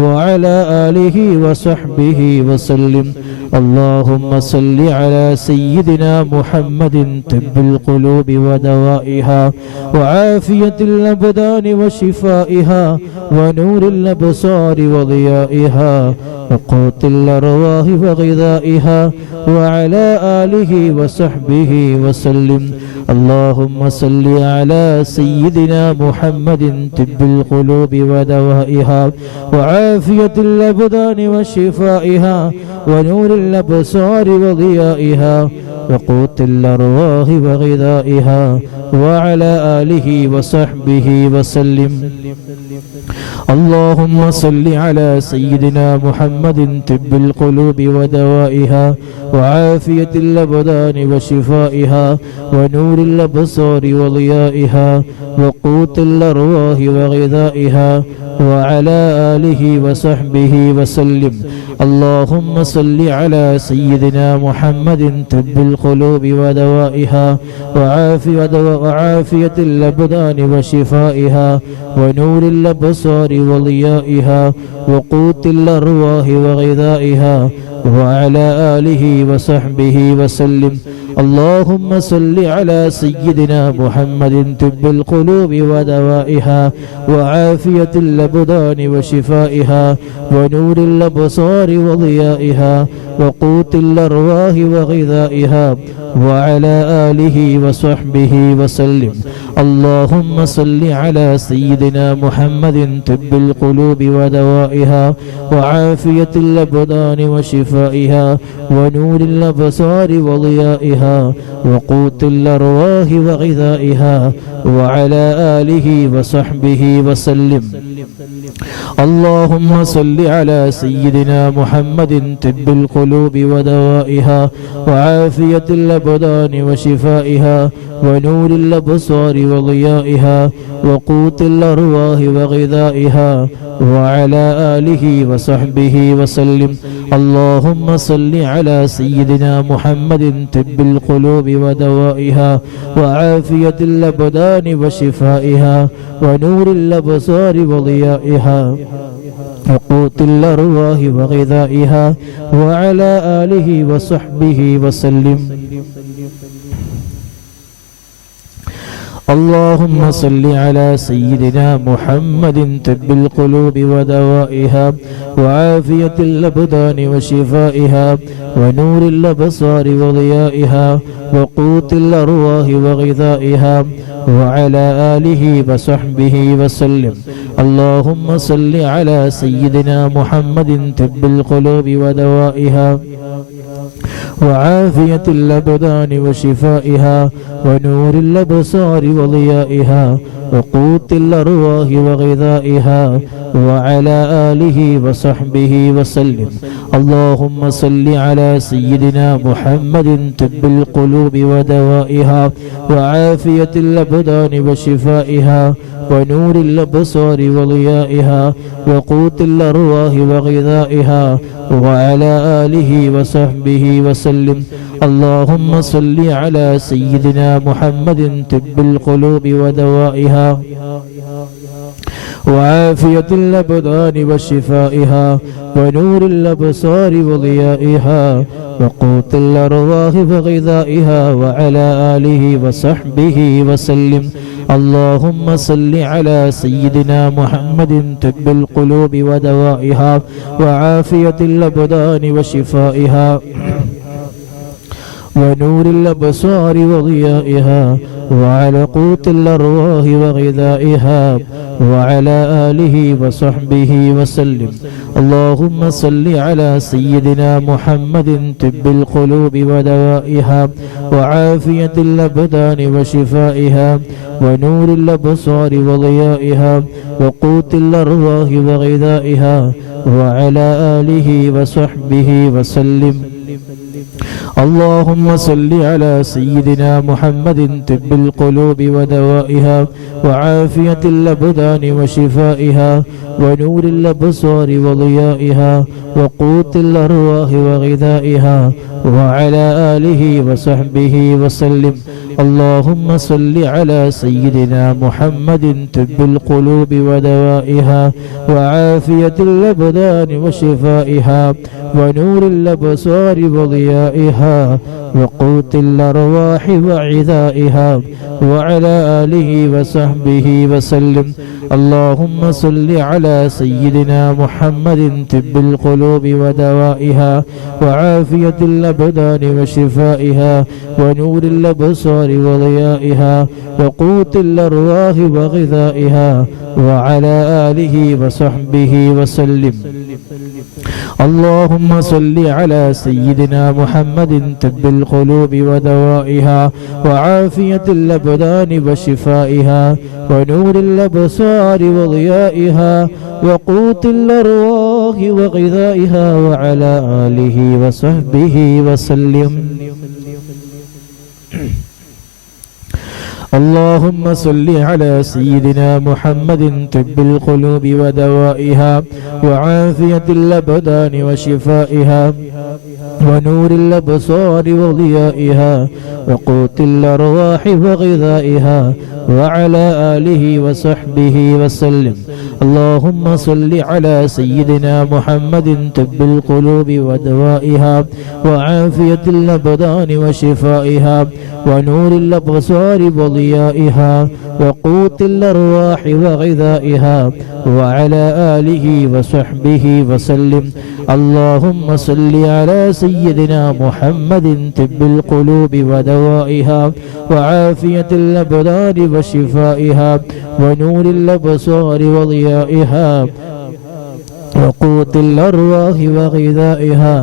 وعلى آله وصحبه وسلم. اللهم صل على سيدنا محمد طب القلوب ودوائها وعافية الأبدان وشفائها ونور الأبصار وضيائها وقوت الأرواح وغذائها وعلى آله وصحبه وسلم. اللهم صل على سيدنا محمد طب القلوب ودوائها وعافية الأبدان وشفائها ونور الأبصار وضيائها وقوت الأرواح وغذائها وعلى آله وصحبه وسلم. اللهم صل على سيدنا محمد طب القلوب ودوائها وعافية الأبدان وشفائها ونور الأبصار وضيائها وقوت الأرواح وغذائها وعلى آله وصحبه وسلم. اللهم صل على سيدنا محمد طب القلوب ودوائها وعافية الأبدان وشفائها ونور الأبصار وضيائها وقوت الأرواح وغذائها وعلى آله وصحبه وسلم. اللهم صل على سيدنا محمد طب القلوب ودوائها وعافية الأبدان وشفائها ونور الأبصار وضيائها وقوت الأرواح وغذائها وعلى آله وصحبه وسلم. اللهم صل على سيدنا محمد طب القلوب ودوائها وعافية الأبدان وشفائها ونور الأبصار وضيائها وقوت الأرواح وغذائها وعلى آله وصحبه وسلم. اللهم صل على سيدنا محمد طب القلوب ودوائها وعافية الأبدان وشفائها ونور الأبصار وضيائها وقوت الأرواح وغذائها وعلى آله وصحبه وسلم. اللهم صل على سيدنا محمد طب القلوب ودوائها وعافية الأبدان وشفائها ونور الأبصار وضيائها وقوت الأرواح وغذائها وعلى آله وصحبه وسلم. اللهم صل على سيدنا محمد طب القلوب ودوائها وعافية الأبدان وشفائها ونور الأبصار وضيائها وقوت الأرواح وغذائها وعلى آله وصحبه وسلم. اللهم صل على سيدنا محمد طب القلوب ودوائها وعافية الأبدان وشفائها ونور الأبصار وضيائها وقوت الأرواح وغذائها وعلى آله وصحبه وسلم. اللهم صل على سيدنا محمد طب القلوب ودوائها وعافية الأبدان وشفائها ونور الأبصار وضيائها وقوت الأرواح وغذائها وعلى آله وصحبه وسلم. اللهم صل على سيدنا محمد طب القلوب ودوائها وعافية الأبدان وشفائها ونور الأبصار وضيائها وقوت الأرواح وغذائها وعلى آله وصحبه وسلم. اللهم صل على سيدنا محمد طب القلوب ودوائها وعافية الأبدان وشفائها ونور الأبصار وضيائها وعلى قوت الأرواح وغذائها وعلى آله وصحبه وسلم. اللهم صل على سيدنا محمد طب القلوب ودوائها وعافية الأبدان وشفائها ونور الأبصار وضيائها وقوت الأرواح وغذائها وعلى آله وصحبه وسلم. اللهم صل على سيدنا محمد طب القلوب ودوائها وعافية الأبدان وشفائها ونور الأبصار وضيائها وقوت الأرواح وغذائها وعلى آله وصحبه وسلم. اللهم صل على سيدنا محمد طب القلوب ودوائها وعافية الأبدان وشفائها ونور الأبصار وضيائها وقوت الأرواح وعذائها وعلى آله وصحبه وسلم. اللهم صل على سيدنا محمد طب القلوب ودوائها وعافية الأبدان وشفائها ونور الأبصار وضيائها وقوت الأرواح وغذائها وعلى آله وصحبه وسلم. اللهم صل على سيدنا محمد طب القلوب ودوائها وعافية الأبدان وشفائها ونور الأبصار وضيائها وقوت الأرواح وغذائها وعلى آله وصحبه وسلم. اللهم صل على سيدنا محمد طب القلوب ودوائها وعافية الأبدان وشفائها ونور الأبصار وضيائها وقوت الأرواح وغذائها وعلى آله وصحبه وسلم. اللهم صل على سيدنا محمد طب القلوب ودوائها وعافية الأبدان وشفائها ونور الأبصار وضيائها وقوت الأرواح وغذائها وعلى آله وصحبه وسلم. اللهم صل على سيدنا محمد طب القلوب ودوائها وعافية الأبدان وشفائها ونور الأبصار وضيائها وقوت الأرواح وغذائها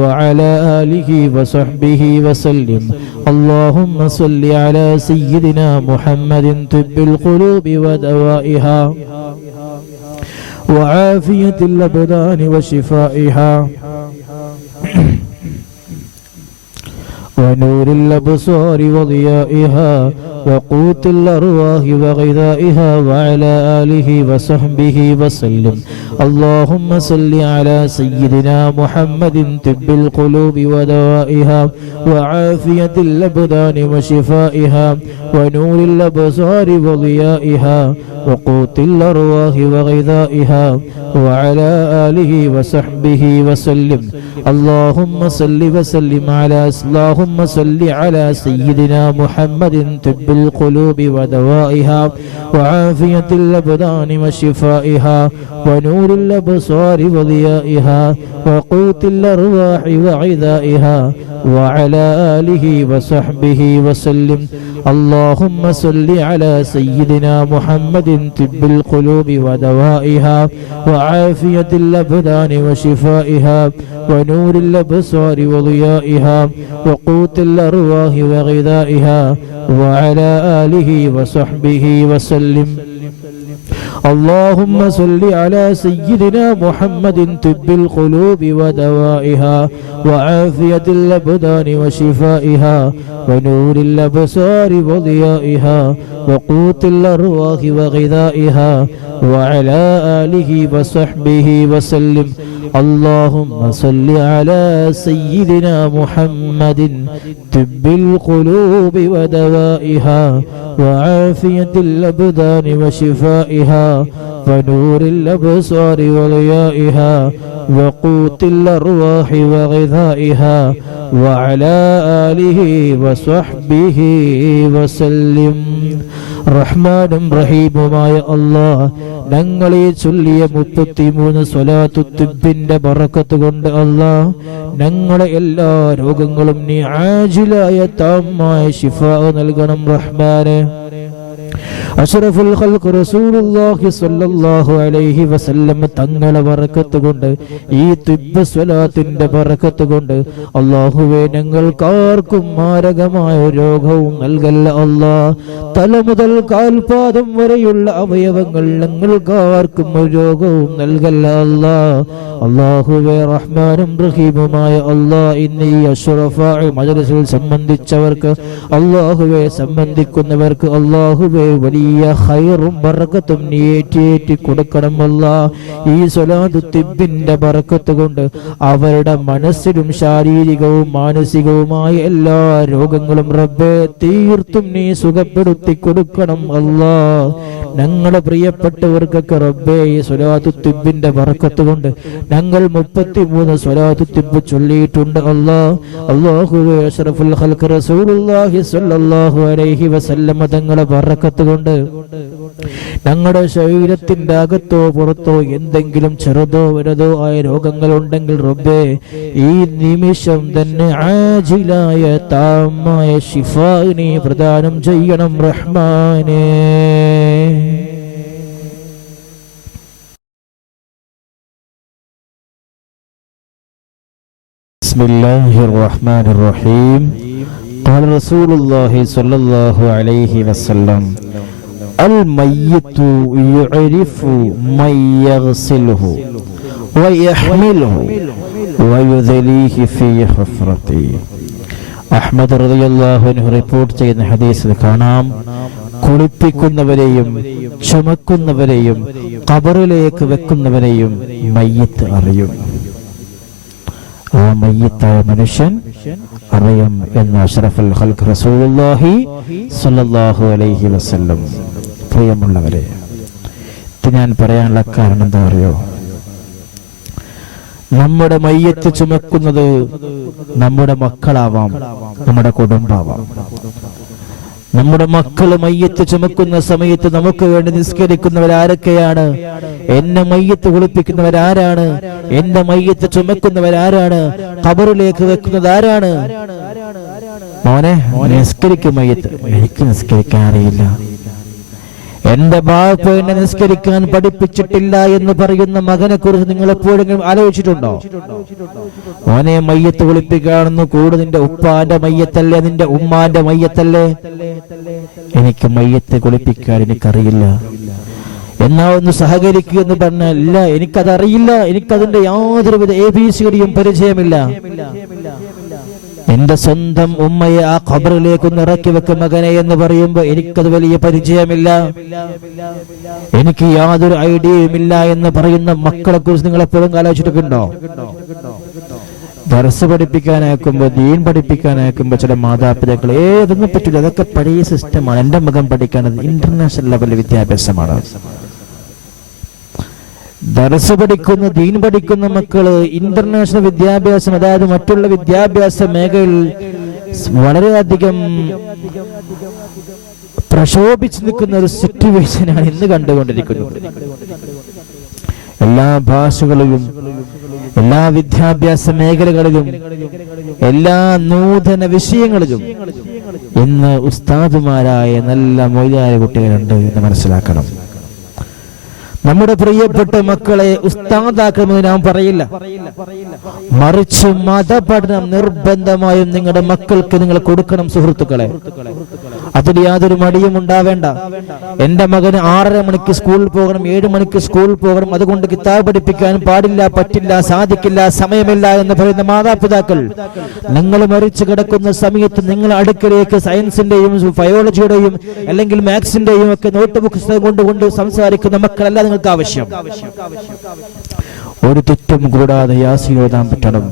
وعلى آله وصحبه وسلم. اللهم صل على سيدنا محمد طب القلوب ودوائها وعافية الأبدان وشفائها ونور الأبصار وضيائها وقوت الأرواح وغذائها وعلى آله وصحبه وسلم. اللهم صل على سيدنا محمد طب القلوب ودوائها وعافية الأبدان وشفائها ونور الأبصار وضيائها وقوت الأرواح وغذائها وعلى آله وصحبه وسلم. اللهم صل وسلم اللهم صل على سيدنا محمد طب القلوب ودوائها وعافية الأبدان وشفائها ونور الأبصار وضيائها وقوت الأرواح وغذائها وعلى آله وصحبه وسلم. اللهم صل على سيدنا محمد طب القلوب ودوائها وعافية الأبدان وشفائها ونور الأبصار وضيائها وقوت الأرواح وغذائها وعلى آله وصحبه وسلم. اللهم صل على سيدنا محمد طب القلوب ودوائها وعافية الأبدان وشفائها ونور الأبصار وضيائها وقوت الأرواح وغذائها وعلى آله وصحبه وسلم. اللهم صل على سيدنا محمد طب القلوب ودوائها وعافية الأبدان وشفائها ونور الأبصار وضيائها وقوت الأرواح وغذائها وعلى آله وصحبه وسلم. റഹ്മാനും റഹീമുമായ അല്ലാഹ് ഞങ്ങളെ ചൊല്ലിയ 33 സ്വലാത്തു തിബ്ബിന്റെ ബറക്കത്ത് കൊണ്ട് അല്ലാഹ് ഞങ്ങളെ എല്ലാ രോഗങ്ങളും നീ ആജിലായ താമായ ശിഫാ നൽകണം റഹ്മാനെ. അഷ്റഫുൽ ഖൽഖ് റസൂലുള്ളാഹി സ്വല്ലല്ലാഹു അലൈഹി വസല്ലം തങ്ങളെ ബറക്കത്ത് കൊണ്ട് ഈ തിബ്ബ് സ്വലാത്തിന്റെ ബറക്കത്ത് കൊണ്ട് അല്ലാഹുവേ ഞങ്ങൾക്കാർക്കും മാരകമായ രോഗവും നൽകല്ല അല്ലാഹ്. തല മുതൽ കാൽപാദം വരെയുള്ള അവയവങ്ങൾ ഞങ്ങൾക്കാർക്കും രോഗവും നൽകല്ല അല്ലാഹ്. അല്ലാഹുവേ റഹ്മാനും റഹീമുമായ അല്ലാഹ് ഇന്ന് ഈ അഷ്റഫായ മജ്ലിസിൽ സംബന്ധിച്ചവർക്ക് അല്ലാഹുവേ സംബന്ധിക്കുന്നവർക്ക് അല്ലാഹുവേ വലിയ വലിയ ഖൈറും ബറക്കത്തും നീ ഏറ്റേറ്റി കൊടുക്കണം അല്ലാഹ്. ഈ സ്വലാത്തു തിബ്ബിന്റെ ബറക്കത്ത് കൊണ്ട് അവരുടെ മനസ്സിലും ശാരീരികവും മാനസികവുമായ എല്ലാ രോഗങ്ങളും റബ്ബേ തീർത്തും നീ സുഖപ്പെടുത്തി കൊടുക്കണം അല്ലാഹ്. ഞങ്ങളുടെ പ്രിയപ്പെട്ടവർക്കൊക്കെ റബ്ബേ ഈ സ്വലാത്തു തിബ്ബിന്റെ ബറക്കത്ത് കൊണ്ട് ഞങ്ങൾ 33 സ്വലാത്തു തിബ്ബ് ചൊല്ലിയിട്ടുണ്ട് അല്ലാഹ്. അല്ലാഹുവേ അഷ്റഫുൽ ഖൽഖ് റസൂലുള്ളാഹി സ്വല്ലല്ലാഹു അലൈഹി വസല്ലം തങ്ങളുടെ ബറക്കത്ത് കൊണ്ട് ഞങ്ങളുടെ ശരീരത്തിന്റെ അകത്തോ പുറത്തോ എന്തെങ്കിലും ചെറുതോ വലുതോ ആയ രോഗങ്ങൾ ഉണ്ടെങ്കിൽ റബ്ബേ ഈ നിമിഷം തന്നെ ആജിലായ താമായ ശിഫാ നീ പ്രദാനം ചെയ്യണം റഹ്മാനേ. ബിസ്മില്ലാഹിർ റഹ്മാനിർ റഹീം. ഖാല റസൂലുള്ളാഹി സ്വല്ലല്ലാഹു അലൈഹി വസല്ലം الميت يعرف من يغسله ويحمله ويذليه في حفرته. അഹ്മദ് റളിയല്ലാഹു അൻഹു റിപ്പോർട്ട് ചെയ്യുന്ന ഹദീസിൽ കാണാം, കുളിപ്പിക്കുന്നവരെയും ചുമക്കുന്നവരെയും ഖബറിലേക്ക് വെക്കുന്നവരെയും മയ്യിത്ത് അറിയും. ആ മയ്യിത്തായ മനുഷ്യൻ അറിയും എന്ന് അഷ്റഫുൽ ഖൽഖ് റസൂലുള്ളാഹി സ്വല്ലല്ലാഹു അലൈഹി വസല്ലം. പ്രിയമുള്ളവരെ, ഇത് ഞാൻ പറയാനുള്ള കാരണം എന്താ അറിയോ? നമ്മുടെ മയ്യത്ത് ചുമക്കുന്നത് നമ്മുടെ മക്കളാവാം, നമ്മുടെ കുടുംബാവാം. നമ്മുടെ മക്കള് മയ്യത്ത് ചുമക്കുന്ന സമയത്ത് നമുക്ക് വേണ്ടി നിസ്കരിക്കുന്നവരാരൊക്കെയാണ്? എന്നെ മയ്യത്ത് കുളിപ്പിക്കുന്നവരാരാണ്? എന്റെ മയ്യത്ത് ചുമക്കുന്നവരാരാണ്? ഖബറിലേക്ക് വെക്കുന്നത് ആരാണ്? മോനെ നിസ്കരിക്കും മയ്യത്ത്. എനിക്ക് നിസ്കരിക്കാൻ അറിയില്ല, എന്റെ ബാപ്പ എന്നെ നിസ്കരിക്കാൻ പഠിപ്പിച്ചിട്ടില്ല എന്ന് പറയുന്ന മകനെ കുറിച്ച് നിങ്ങൾ എപ്പോഴെങ്കിലും ആലോചിച്ചിട്ടുണ്ടോ? മോനെ മയ്യത്ത് കുളിപ്പിക്കാണെന്ന് കൂടെ നിന്റെ ഉപ്പാന്റെ മയ്യത്തല്ലേ, നിന്റെ ഉമ്മാന്റെ മയ്യത്തല്ലേ? എനിക്ക് മയ്യത്ത് കുളിപ്പിക്കാൻ എനിക്കറിയില്ല, എന്നാ ഒന്ന് സഹകരിക്കുക എന്ന് പറഞ്ഞാൽ ഇല്ല, എനിക്കതറിയില്ല, എനിക്കതിന്റെ യാതൊരുവിധ ABCDയും പരിചയമില്ല. എന്റെ സ്വന്തം ഉമ്മയെ ആ ഖബറിലേക്ക് ഒന്ന് ഇറക്കി വെക്കും മകനെ എന്ന് പറയുമ്പോ എനിക്കത് വലിയ പരിചയമില്ല, എനിക്ക് യാതൊരു ഐഡിയയുമില്ല എന്ന് പറയുന്ന മക്കളെ കുറിച്ച് നിങ്ങൾ എപ്പോഴും ആലോചിച്ചിട്ടുണ്ടോ? ദർസ് പഠിപ്പിക്കാനയക്കുമ്പോ, ദീൻ പഠിപ്പിക്കാനയക്കുമ്പോ ചില മാതാപിതാക്കൾ ഏതൊന്നും പറ്റില്ല, അതൊക്കെ പഴയ സിസ്റ്റമാണ്, എന്റെ മകൻ പഠിക്കാനത് ഇന്റർനാഷണൽ ലെവലിൽ വിദ്യാഭ്യാസമാണ്. ദർസ് പഠിക്കുന്ന, ദീൻ പഠിക്കുന്ന മക്കള് ഇന്റർനാഷണൽ വിദ്യാഭ്യാസം, അതായത് മറ്റുള്ള വിദ്യാഭ്യാസ മേഖലയിൽ വളരെയധികം പ്രക്ഷോഭിച്ചു നിൽക്കുന്ന ഒരു സിറ്റുവേഷനാണ് ഇന്ന് കണ്ടുകൊണ്ടിരിക്കുന്നത്. എല്ലാ ഭാഷകളിലും, എല്ലാ വിദ്യാഭ്യാസ മേഖലകളിലും, എല്ലാ നൂതന വിഷയങ്ങളിലും ഇന്ന് ഉസ്താദുമാരായ നല്ല മൊയ്ലായ കുട്ടികളുണ്ട് എന്ന് മനസ്സിലാക്കണം. നമ്മുടെ പ്രിയപ്പെട്ട മക്കളെ ഉസ്താദാക്കണമെന്ന് ഞാൻ പറയില്ല, മറിച്ച് മതപഠനം നിർബന്ധമായും നിങ്ങളുടെ മക്കൾക്ക് നിങ്ങൾ കൊടുക്കണം സുഹൃത്തുക്കളെ. അതിൽ യാതൊരു മടിയും ഉണ്ടാവേണ്ട. എന്റെ മകന് 6:30 മണിക്ക് സ്കൂളിൽ പോകണം, 7 മണിക്ക് സ്കൂളിൽ പോകണം, അതുകൊണ്ട് കിതാബ് പഠിപ്പിക്കാൻ പാടില്ല, പറ്റില്ല, സാധിക്കില്ല, സമയമില്ല എന്ന് പറയുന്ന മാതാപിതാക്കൾ, നിങ്ങൾ മരിച്ചു കിടക്കുന്ന സമയത്ത് നിങ്ങൾ അടുക്കലേക്ക് സയൻസിന്റെയും ബയോളജിയുടെയും അല്ലെങ്കിൽ മാത്സിന്റെയും ഒക്കെ നോട്ട് ബുക്ക് കൊണ്ടുകൊണ്ട് സംസാരിക്കുന്ന മക്കളല്ല നിങ്ങൾക്ക് ആവശ്യം. ഒരു തെറ്റും കൂടാതെ യാസീൻ ഓതാൻ പറ്റണം,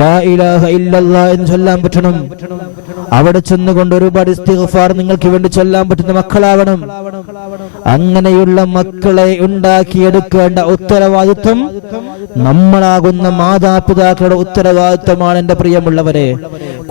ലാ ഇലാഹ ഇല്ലല്ലാഹ് എന്ന് ചൊല്ലാൻ പറ്റണം. അവിടെ ചെന്നുകൊണ്ട് ഒരുപാട് ഇസ്തിഗ്ഫാർ നിങ്ങൾക്ക് വേണ്ടി ചൊല്ലാൻ പറ്റുന്ന മക്കളാവണം. അങ്ങനെയുള്ള മക്കളെ ഉണ്ടാക്കിയെടുക്കേണ്ട ഉത്തരവാദിത്വം നമ്മളാകുന്ന മാതാപിതാക്കളുടെ ഉത്തരവാദിത്വമാണ്. എന്റെ പ്രിയമുള്ളവരെ,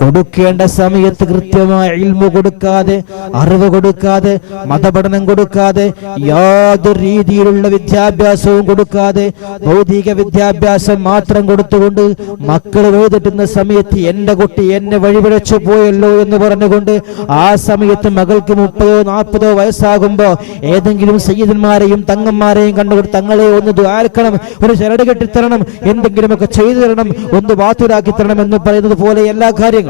കൊടുക്കേണ്ട സമയത്ത് കൃത്യമായ ഇൽമു കൊടുക്കാതെ, അറിവ് കൊടുക്കാതെ, മതപഠനം കൊടുക്കാതെ, യാതൊരു രീതിയിലുള്ള വിദ്യാഭ്യാസവും കൊടുക്കാതെ, ഭൗതിക വിദ്യാഭ്യാസം മാത്രം കൊടുത്തുകൊണ്ട് മക്കൾ എഴുതിട്ടുന്ന സമയത്ത് എന്റെ കുട്ടി എന്നെ വഴിപിഴച്ചു പോയല്ലോ എന്ന് പറഞ്ഞുകൊണ്ട് ആ സമയത്ത് മകൾക്ക് 30-40 വയസ്സാകുമ്പോ ഏതെങ്കിലും സയ്യിദന്മാരെയും തങ്ങന്മാരെയും കണ്ടുകൊണ്ട് തങ്ങളെ ഒന്ന് ദ്വാരക്കണം, ഒരു ചരട് കെട്ടിത്തരണം, എന്തെങ്കിലുമൊക്കെ ചെയ്തു തരണം, ഒന്ന് വാത്തുരാക്കി തരണം എന്ന് പറയുന്നത് പോലെ എല്ലാ കാര്യങ്ങളും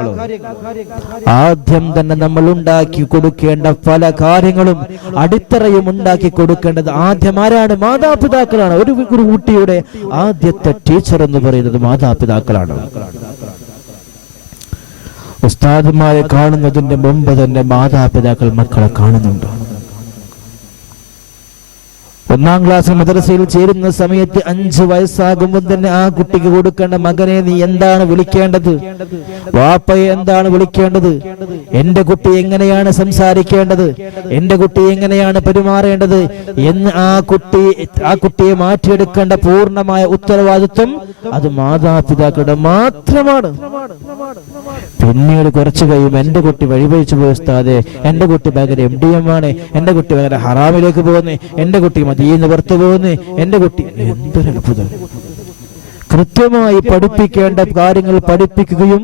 ആദ്യം തന്നെ നമ്മൾ ഉണ്ടാക്കി കൊടുക്കേണ്ട പല കാര്യങ്ങളും അടിത്തറയും ഉണ്ടാക്കി കൊടുക്കേണ്ടത് ആദ്യം ആരാണ്? മാതാപിതാക്കളാണ്. ഒരു കുട്ടിയുടെ ആദ്യത്തെ ടീച്ചർ എന്ന് പറയുന്നത് മാതാപിതാക്കളാണ്. ഉസ്താദുമാരെ കാണുന്നതിന്റെ മുമ്പ് തന്നെ മാതാപിതാക്കൾ മക്കളെ കാണുന്നുണ്ട്. 1-ാം ക്ലാസ് മദ്രസയിൽ ചേരുന്ന സമയത്ത് 5 വയസ്സാകുമ്പോൾ തന്നെ ആ കുട്ടിക്ക് കൊടുക്കേണ്ട മകനെ നീ എന്താണ് വിളിക്കേണ്ടത്, വാപ്പയെ എന്താണ് വിളിക്കേണ്ടത്, എന്റെ കുട്ടി എങ്ങനെയാണ് സംസാരിക്കേണ്ടത്, എന്റെ കുട്ടി എങ്ങനെയാണ് പെരുമാറേണ്ടത് എന്ന് ആ കുട്ടിയെ മാറ്റിയെടുക്കേണ്ട പൂർണ്ണമായ ഉത്തരവാദിത്വം അത് മാതാപിതാക്കളുടെ മാത്രമാണ്. പിന്നീട് കുറച്ചു കഴിയും എന്റെ കുട്ടി വഴിപഴിച്ചു പോയ ഉസ്താദേ, എന്റെ കുട്ടി ഭയങ്കര MDM ആണ്, എന്റെ കുട്ടി ഭയങ്കര ഹറാമിലേക്ക് പോകുന്നേ, എന്റെ കുട്ടി മദീന പുറത്തു പോകുന്നേ, എന്റെ കുട്ടി. എന്തൊരു അത്ഭുതം! കൃത്യമായി പഠിപ്പിക്കേണ്ട കാര്യങ്ങൾ പഠിപ്പിക്കുകയും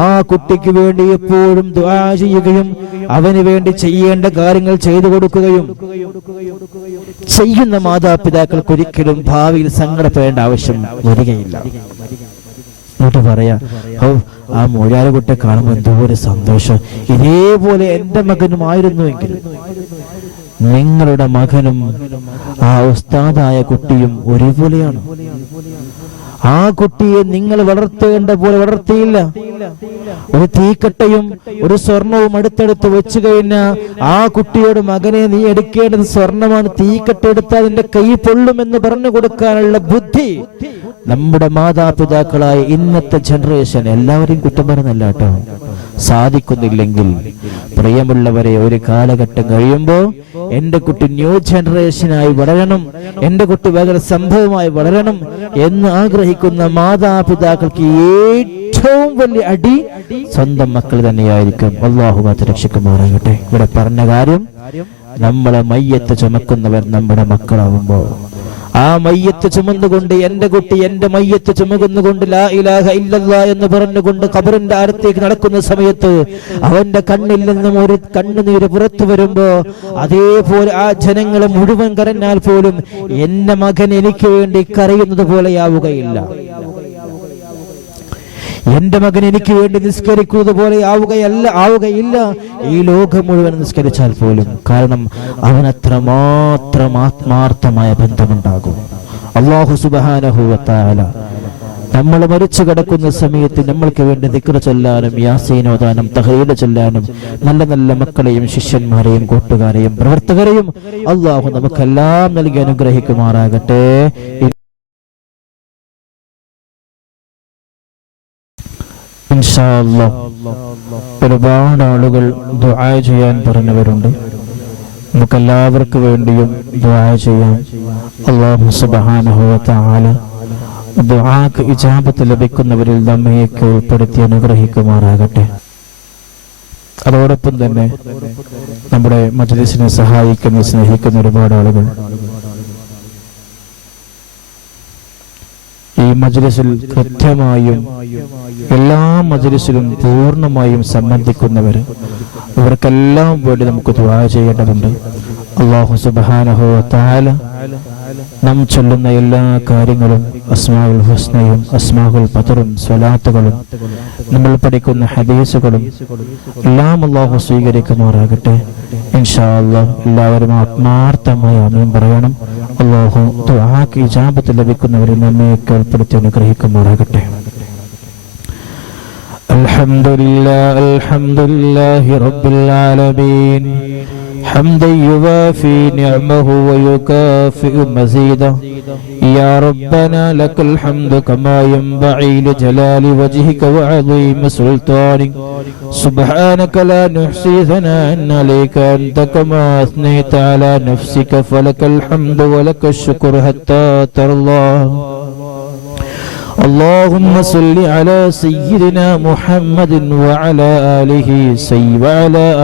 ആ കുട്ടിക്ക് വേണ്ടി എപ്പോഴും ദുആ ചെയ്യുകയും അവന് വേണ്ടി ചെയ്യേണ്ട കാര്യങ്ങൾ ചെയ്തു കൊടുക്കുകയും ചെയ്യുന്ന മാതാപിതാക്കൾക്ക് ഒരിക്കലും ഭാവിയിൽ സങ്കടപ്പെടേണ്ട ആവശ്യം വരികയില്ല. എന്നിട്ട് പറയാ, ആ മൊഴിയാല കുട്ടിയെ കാണുമ്പോൾ എന്തോ ഒരു സന്തോഷം, ഇതേപോലെ എന്റെ മകനുമായിരുന്നുവെങ്കിൽ. നിങ്ങളുടെ മകനും ആ ഉസ്താദായ കുട്ടിയും ഒരേപോലെയാണ്. ആ കുട്ടിയെ നിങ്ങൾ വളർത്തേണ്ട പോലെ വളർത്തിയില്ല. ഒരു തീക്കട്ടയും ഒരു സ്വർണവും അടുത്തടുത്ത് വെച്ചു കഴിഞ്ഞാൽ ആ കുട്ടിയോട് മകനെ നീ എടുക്കേണ്ടത് സ്വർണമാണ്, തീക്കട്ട എടുത്താൽ അതിന്റെ കൈ പൊള്ളുമെന്ന് പറഞ്ഞു കൊടുക്കാനുള്ള ബുദ്ധി നമ്മുടെ മാതാപിതാക്കളായ ഇന്നത്തെ ജനറേഷൻ, എല്ലാവരെയും കുറ്റം പറയുന്നല്ല കേട്ടോ, സാധിക്കുന്നില്ലെങ്കിൽ പ്രിയമുള്ളവരെ, ഒരു കാലഘട്ടം കഴിയുമ്പോൾ എന്റെ കുട്ടി ന്യൂ ജനറേഷനായി വളരണം, എന്റെ കുട്ടി വളരെ സംഭവമായി വളരണം എന്ന് ആഗ്രഹിക്കുന്ന മാതാപിതാക്കൾക്ക് ഏറ്റവും വലിയ അടി സ്വന്തം മക്കൾ തന്നെയായിരിക്കും. അല്ലാഹു കാത്ത് രക്ഷിക്കുമാറാകട്ടെ. ഇവിടെ പറഞ്ഞ കാര്യം, നമ്മളെ മയ്യത്ത് ചുമക്കുന്നവർ നമ്മുടെ മക്കളാവുമ്പോ ആ മയ്യത്ത് ചുമന്നുകൊണ്ട് എന്റെ കുട്ടി എന്റെ മയ്യത്ത് ചുമന്നുകൊണ്ട് ലാ ഇലാഹ ഇല്ലല്ലാഹ് എന്ന് പറഞ്ഞുകൊണ്ട് ഖബറിന്റെ അടുത്തേക്ക് നടക്കുന്ന സമയത്ത് അവന്റെ കണ്ണിൽ നിന്നും ഒരു കണ്ണുനീര് പുറത്തു വരുമ്പോ അതേപോലെ ആ ജനങ്ങളെ മുഴുവൻ കരഞ്ഞാൽ പോലും എന്റെ മകൻ എനിക്ക് വേണ്ടി കരയുന്നത് പോലെയാവുകയില്ല, എന്റെ മകൻ എനിക്ക് വേണ്ടി നിസ്കരിക്കുന്നത് പോലെ ആവുകയില്ല ഈ ലോകം മുഴുവൻ നിസ്കരിച്ചാൽ പോലും. കാരണം അവനത്രമാത്രം ആത്മാർത്ഥമായ ബന്ധമുണ്ടാകും. അല്ലാഹു സുബ്ഹാനഹു വ തആല നമ്മൾ മരിച്ചു കിടക്കുന്ന സമയത്ത് നമ്മൾക്ക് വേണ്ടി ദിക്ർ ചൊല്ലാനും യാസീൻ ഓതാനും തഹ്ലീൽ ചൊല്ലാനും നല്ല നല്ല മക്കളെയും ശിഷ്യന്മാരെയും കൂട്ടുകാരെയും പ്രവർത്തകരെയും അല്ലാഹു നമുക്കെല്ലാം നൽകി അനുഗ്രഹിക്കുമാറാകട്ടെ. ഇൻഷാ അല്ലാഹ് ഒരുപാട് ആളുകൾ ദുആ ചെയ്യാൻ പറഞ്ഞവരുണ്ട്. നമുക്കെല്ലാവർക്കും വേണ്ടിയും ദുആ ചെയ്യാം. അല്ലാഹു സുബ്ഹാനഹു വ തആല ദുആക്ക് ഇജാബത്ത് ലഭിക്കുന്നവരിൽ നമ്മയൊക്കെ ഉൾപ്പെടുത്തി അനുഗ്രഹിക്കുമാറാകട്ടെ. അതോടൊപ്പം തന്നെ നമ്മുടെ മജ്ലിസിനെ സഹായിക്കുന്ന സ്നേഹിക്കുന്ന ഒരുപാട് ആളുകൾ ഈ മജ്ലിസിൽ കൃത്യമായും എല്ലാ മജ്ലിസിലും പൂർണ്ണമായും സംബന്ധിക്കുന്നവർ, ഇവർക്കെല്ലാം വേണ്ടി നമുക്ക് ദുആ ചെയ്യേണ്ടതുണ്ട്. അല്ലാഹു സുബ്ഹാനഹു വ തആല നാം ചൊല്ലുന്ന എല്ലാ കാര്യങ്ങളും അസ്മാഉൽ ഹുസ്നയും അസ്മാഉൽ ബദറും സ്വലാത്തുകളും നമ്മൾ പഠിക്കുന്ന ഹദീസുകളും എല്ലാം അല്ലാഹു സ്വീകരിക്കുമാറാകട്ടെ. ഇൻഷാ അല്ലാഹ് എല്ലാവരും ആത്മാർത്ഥമായി ആമീൻ പറയണം. അല്ലാഹു ദുആക്ക് ഇജാബത്ത് ലഭിക്കുന്നവരെ നമ്മെ ഉൾപ്പെടുത്തി അനുഗ്രഹിക്കുമാറാകട്ടെ. അൽഹംദുലില്ലാഹി റബ്ബിൽ ആലമീൻ حمدا يوافي نعمه ويكافئ مزيدا. يا ربنا لك الحمد كما ينبغي لجلال وجهك وعظيم سلطانك. سبحانك لا نحصي ثناء عليك أنت كما أثنيت على نفسك فلك الحمد ولك الشكر حتى ترضى. اللهم صل على سيدنا محمد وعلى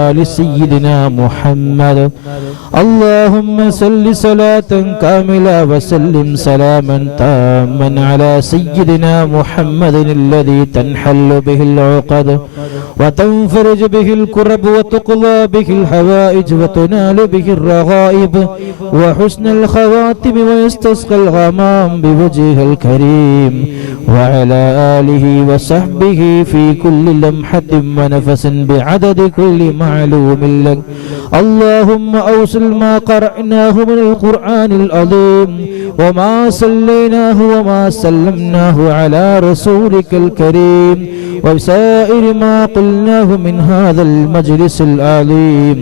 آل سيدنا محمد. اللهم صل صلاة كاملة وسلم سلاما تاما على سيدنا محمد الذي تنحل به العقد وتنفرج به الكرب وتقضى به الحوائج وتنال به الرغائب وحسن الخواتم ويستسقى الغمام بوجهه الكريم وعلى آله وصحبه في كل لمحة ونفس بعدد كل معلوم لك. اللهم أوصل ما قرأناه من القرآن العظيم وما صليناه وما سلمناه على رسولك الكريم وسائر ما قلناه من هذا المجلس العظيم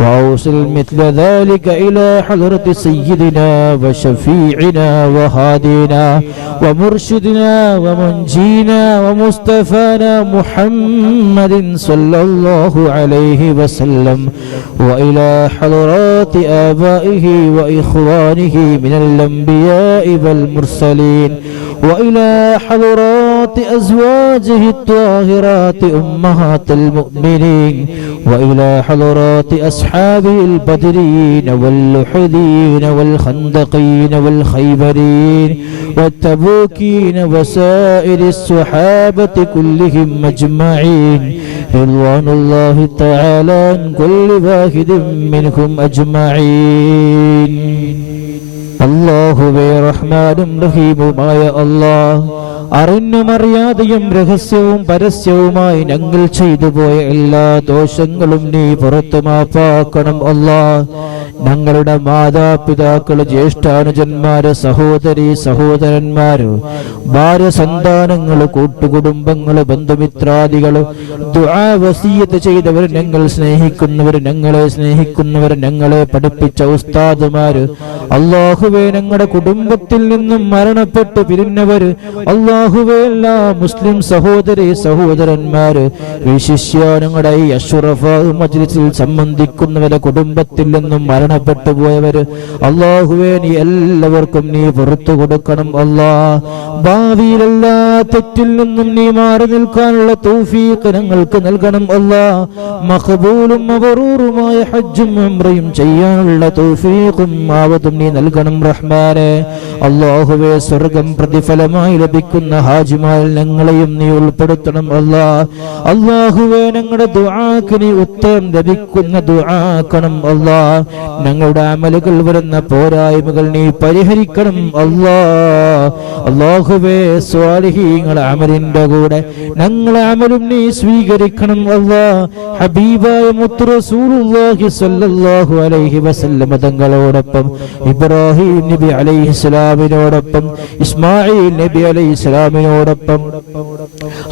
وأوصل مثل ذلك إلى حضرة سيدنا وشفيعنا وهادينا ومرشدنا ومنجينا ومصطفانا محمد صلى الله عليه وسلم وإلى حضرات آبائه وإخوانه من الأنبياء والمرسلين وإلى حضرات أزواجه الطاهرات أمهات المؤمنين وإلى حضرات أصحابه البدرين واللحدين والخندقين والخيبرين والتبوكين وسائر الصحابة كلهم أجمعين رضوان الله تعالى عن كل واحد منهم أجمعين. അല്ലാഹുവേ റഹ്മാനും റഹീമുമായ അല്ലാഹ്, അറിഞ്ഞും അറിയാതെയും രഹസ്യവും പരസ്യവുമായി ഞങ്ങൾ ചെയ്തു പോയ എല്ലാ ദോഷങ്ങളും നീ പുറത്തു മാപ്പാക്കണം അല്ലാഹ്. ഞങ്ങളുടെ മാതാപിതാക്കള്, ജ്യേഷ്ഠാനുജന്മാര്, സഹോദരി സഹോദരന്മാര്, ഭാര്യ സന്താനങ്ങള്, കൂട്ടുകുടുംബങ്ങള്, ബന്ധുമിത്രാദികള്, ദുആ വസിയ്യത്ത് ചെയ്തവർ, ഞങ്ങൾ സ്നേഹിക്കുന്നവർ, ഞങ്ങളെ സ്നേഹിക്കുന്നവർ, ഞങ്ങളെ പഠിപ്പിച്ച ഉസ്താദുമാര്, അല്ലാഹുവേ ഞങ്ങളുടെ കുടുംബത്തിൽ നിന്നും മരണപ്പെട്ട് പിരിഞ്ഞവര്, അല്ലാഹുവേ എല്ലാ മുസ്ലിം സഹോദരി സഹോദരന്മാര്, വിശിഷ്യ ഞങ്ങളുടെ ഈ അഷ്റഫ മജ്ലിസിൽ സംബന്ധിക്കുന്നവരുടെ കുടുംബത്തിൽ നിന്നും മരണപ്പെട്ടു പോയവര്, അല്ലാഹുവേ നീ എല്ലാവർക്കും നീ പുറത്തു കൊടുക്കണം അല്ലാഹ്. ഭാവിയിൽ എല്ലാ തെറ്റിൽ നിന്നും നീ മാറി നിൽക്കാനുള്ള തൗഫീഖ് ഞങ്ങൾക്ക് നൽകണം അല്ലാഹ്. മഖബൂലും മബ്റൂറുമായ ഹജ്ജും ഉംറയും ചെയ്യാനുള്ള തൗഫീഖും ആവതും നീ നൽകണം റഹ്മാനേ. അല്ലാഹുവേ സ്വർഗ്ഗം പ്രതിഫലമായി ലഭിക്കുന്ന ഹാജിമാരിൽ ഞങ്ങളെയും നീ ഉൾപ്പെടുത്തണം അല്ലാഹ്. അല്ലാഹുവേ ഞങ്ങളുടെ ദുആക്ക് നീ ഉത്തരം ലഭിക്കുന്ന ദുആക്കണം അല്ലാഹ്. ഞങ്ങളുടെ അമലുകൾ വരുന്ന പോരായ്മകൾ നീ പരിഹരിക്കണം അല്ലാഹ്. അല്ലാഹുവേ സ്വാലിഹീങ്ങളുടെ അമലിന്റെ കൂടെ ഞങ്ങളെ അമലും നീ സ്വീകരിക്കണം അല്ലാഹ്. ഹബീബായ മുത്ത് റസൂലുള്ളാഹി സ്വല്ലല്ലാഹു അലൈഹി വസല്ലം തങ്ങളോടൊപ്പം, ഇബ്രാഹിം നബി അലൈഹിസ്സലാമിനോടൊപ്പം, ഇസ്മാഈൽ നബി അലൈഹിസ്സലാമിനോടൊപ്പം,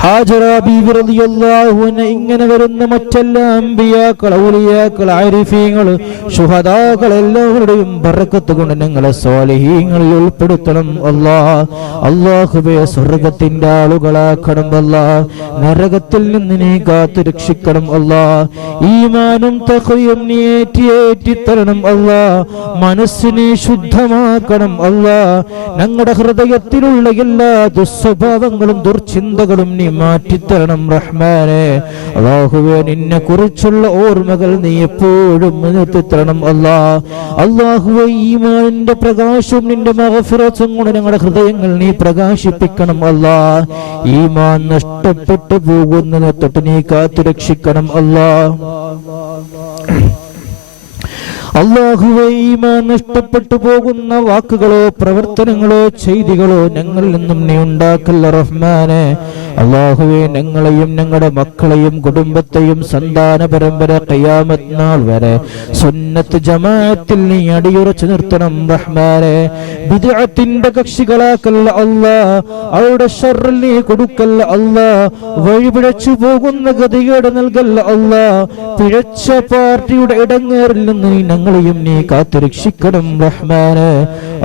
ഹാജറ ബീവി റളിയല്ലാഹു അൻഹ, ഇങ്ങനെ വരുന്ന മറ്റെല്ലാ അമ്പിയാക്കൾ, ഔലിയാക്കൾ, ആരിഫീങ്ങൾ, ശുഹദാക്കൾ എല്ലാവരുടെയും ബറക്കത്ത് കൊണ്ട് ഞങ്ങളെ സ്വാലിഹീങ്ങളിൽ ഉൾപ്പെടുത്തണം അല്ലാഹ്. അല്ലാഹുവേ സ്വർഗ്ഗത്തിന്റെ ആളുകളാക്കണം അല്ലാഹ്. നരകത്തിൽ നിന്ന് നീ കാത്തു രക്ഷിക്കണം അല്ലാഹ്. ഈമാനും തഖ്വയും നീ ഏറ്റിത്തരണം അല്ലാഹ്. മനസ്സിനെ ശുദ്ധമാക്കണം അല്ലാഹ്. ഞങ്ങളുടെ ഹൃദയത്തിലുള്ള എല്ലാ ദുസ്വഭാവങ്ങളും ദുർചിന്തകളും നീ മാറ്റിത്തരണം റഹ്മാനേ. അല്ലാഹുവേ നിന്നെ കുറിച്ചുള്ള ഓർമ്മകൾ നീ എപ്പോഴും നിർത്തിത്തരണം അല്ലാഹ്. അല്ലാഹുവേ ഈമാനിന്റെ പ്രകാശവും നിന്റെ മഗ്ഫിറത്തും കൊണ്ട് ഞങ്ങളുടെ ഹൃദയങ്ങൾ നീ പ്രകാശിപ്പിക്കണം അല്ലാഹ്. ഈമാൻ നഷ്ടപ്പെട്ടു പോകുന്നതിനെ തൊട്ട് നീ കാത്തു രക്ഷിക്കണം അല്ലാഹ്. അല്ലാഹുവേ ഈമാൻ നഷ്ടപ്പെട്ടു പോകുന്ന വാക്കുകളോ പ്രവർത്തനങ്ങളോ ചെയ്തികളോ ഞങ്ങളിൽ നിന്നും നീ ഉണ്ടാക്കല്ല റഹ്മാനേ. അല്ലാഹുവേ ഞങ്ങളെയും ഞങ്ങളുടെ മക്കളെയും കുടുംബത്തെയും സന്താന പരമ്പര ഖിയാമത്ത് നാൾ വരെ സുന്നത്ത് ജമാഅത്തിൽ നീ അടിയുറച്ചു നിർത്തണം റഹ്മാനേ. ബിദ്അത്തിന്റെ കക്ഷികളാക്കല്ല അല്ലാഹ്. അവരുടെ ശർറിൽ നീ കൊടുക്കല്ല അല്ലാഹ്. വഴിപിഴച്ചു പോകുന്ന ഗതികേട് നൽകല്ല അല്ലാഹ്. പിഴച്ച പാർട്ടിയുടെ ഇടങ്ങേറിൽ നിന്ന് നീ ഞങ്ങളെയും നീ കാത്തുരക്ഷിക്കണം റഹ്മാനേ.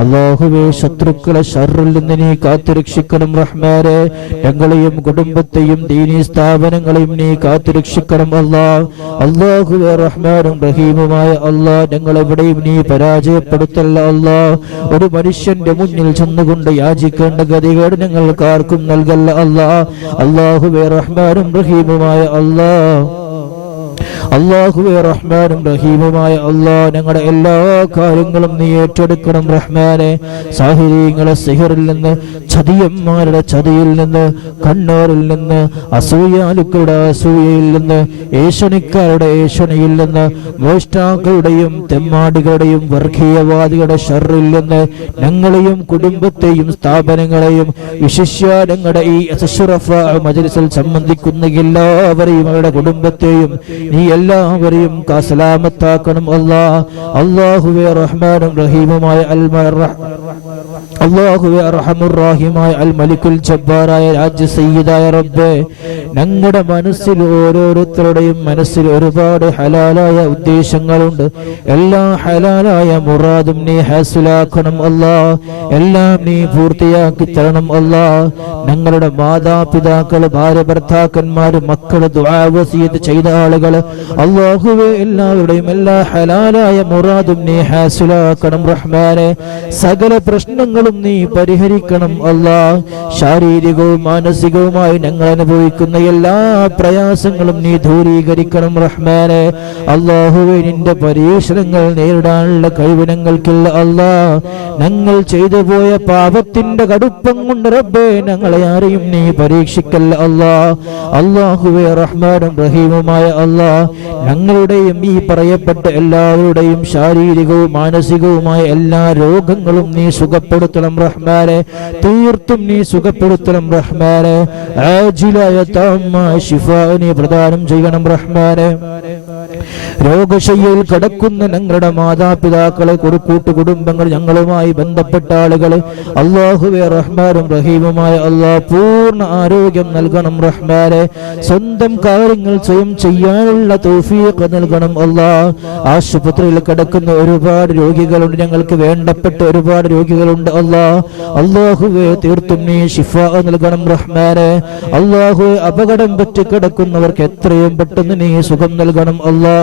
അല്ലാഹുവേ ശത്രുക്കളെ ശർറിൽ നിന്ന് നീ കാത്തുരക്ഷിക്കണം റഹ്മാനേ. ഞങ്ങളെയും കുടുംബത്തെയും ദീനീ സ്ഥാപനങ്ങളെയും നീ കാത്തുരക്ഷിക്കണം അല്ലാഹ്. അല്ലാഹുവേ റഹ്മാനും റഹീമുമായ അല്ലാഹ്, ഞങ്ങളെവിടെയും നീ പരാജയപ്പെടുത്തല്ല അല്ലാഹ്. ഒരു മനുഷ്യന്റെ മുന്നിൽ ചെന്നുകൊണ്ട് യാചിക്കേണ്ട ഗതികേട് ഞങ്ങൾക്കാർക്കും നൽകല്ല അല്ലാഹ്. അല്ലാഹുവേ റഹ്മാനും റഹീമുമായ അല്ലാഹ്, അല്ലാഹുവേ റഹ്മാനും റഹീമുമായ അല്ലാഹ്, ഞങ്ങളുടെ എല്ലാ കാര്യങ്ങളും നീ ഏറ്റെടുക്കണം റഹ്മാനെ. സാഹിരീങ്ങളെ സിഹറിൽ നിന്ന്, ചതിയന്മാരുടെ ചതിയിൽ നിന്ന്, കണ്ണൂരിൽ നിന്ന്, അസൂയാലുക്കളുടെ അസൂയയിൽ നിന്ന്, ഏഷണിക്കാരുടെ ഏഷണിയിൽ നിന്ന്, മോഷ്ടാക്കളുടെയും തെമ്മാടികളുടെയും വർഗീയവാദികളുടെ ഷർറിൽ നിന്ന് ഞങ്ങളെയും കുടുംബത്തെയും സ്ഥാപനങ്ങളെയും വിശിഷ്യ ഞങ്ങളുടെ ഈ അഷ്റഫ മജ്ലിസിൽ സംബന്ധിക്കുന്ന എല്ലാവരെയും അവരുടെ കുടുംബത്തെയും നീ എല്ലാവരെയും സലാമത്താക്കണം അല്ലാഹ്. അല്ലാഹുവേ റഹ്മാനും റഹീമുമായ അല്ലാഹുവേ അർഹമുർ റഹീമായ അൽ മലിക്കുൽ ജബ്ബാറായ രാജ്യ സയ്യിദായ റബ്ബേ, ഞങ്ങളുടെ മനസ്സിൽ ഓരോരുത്തരുടെയും മനസ്സിൽ ഒരുപാട് ഹലാലായ ഉദ്ദേശങ്ങളുണ്ട്. എല്ലാ ഹലാലായ മുറാദും നീ ഹാസിലാക്കണം അല്ലാ. എല്ലാം നീ പൂർത്തിയാക്കി തരണം അല്ലാ. ഞങ്ങളുടെ മാതാപിതാക്കൾ, ഭാര്യ, ഭർത്താക്കന്മാര്, മക്കള്, ദുആ വസിയത്ത് ചെയ്ത ആളുകൾ അല്ലാഹുവേ എല്ലാവരുടെയും എല്ലാ ഹലാലായ മുറാദും നീ ഹാസിലാക്കണം റഹ്മാനെ. സകല പ്രശ്നങ്ങളും നീ പരിഹരിക്കണം അല്ലാ. ശാരീരികവും മാനസികവുമായി ഞങ്ങൾ അനുഭവിക്കുന്ന എല്ലാ പ്രയാസങ്ങളും നീ ദൂരീകരിക്കണം റഹ്മാനെ. അല്ലാഹുവേ നിന്റെ പരീക്ഷണങ്ങൾ നേരിടാനുള്ള കഴിവ് ഞങ്ങൾക്കില്ല അല്ലാ. ഞങ്ങൾ ചെയ്തു പോയ പാപത്തിന്റെ കടുപ്പം കൊണ്ട് റബ്ബേ ഞങ്ങളെ ആരെയും നീ പരീക്ഷിക്കല്ല അല്ലാ. അല്ലാഹുവേ റഹ്മാനും റഹീമുമായ അല്ലാ, ഞങ്ങളുടെയും ഈ പറയപ്പെട്ട എല്ലാവരുടെയും ശാരീരികവും മാനസികവുമായ എല്ലാ രോഗങ്ങളും നീ സുഖപ്പെടുത്തണം റഹ്മാനെ. തീർത്തും നീ സുഖപ്പെടുത്തണം റഹ്മാനെ. ആജിലായ താമായ ശിഫാ നീ പ്രദാനം ചെയ്യണം റഹ്മാനെ. രോഗശയ്യയിൽ കിടക്കുന്ന ഞങ്ങളുടെ മാതാപിതാക്കളെ, കൂട്ടുകുടുംബങ്ങൾ, ഞങ്ങളുമായി ബന്ധപ്പെട്ട ആളുകൾ അല്ലാഹുവേ റഹ്മാനും റഹീമുമായ അല്ലാ പൂർണ്ണ ആരോഗ്യം നൽകണം റഹ്മാനെ. സ്വന്തം കാര്യങ്ങൾ സ്വയം ചെയ്യാനുള്ള തൗഫീഖ് നൽകണം അല്ലാ. ആശുപത്രിയിൽ കിടക്കുന്ന ഒരുപാട് രോഗികളുണ്ട്, ഞങ്ങൾക്ക് വേണ്ടപ്പെട്ട ഒരുപാട് രോഗികളുണ്ട് അല്ലാ. അല്ലാഹുവേ തീർത്തും നീ ശിഫാ നൽകണം റഹ്മാനെ. അല്ലാഹുവേ അപകടം പറ്റി കിടക്കുന്നവർക്ക് എത്രയും പെട്ടെന്ന് നീ സുഖം നൽകണം അല്ലാ.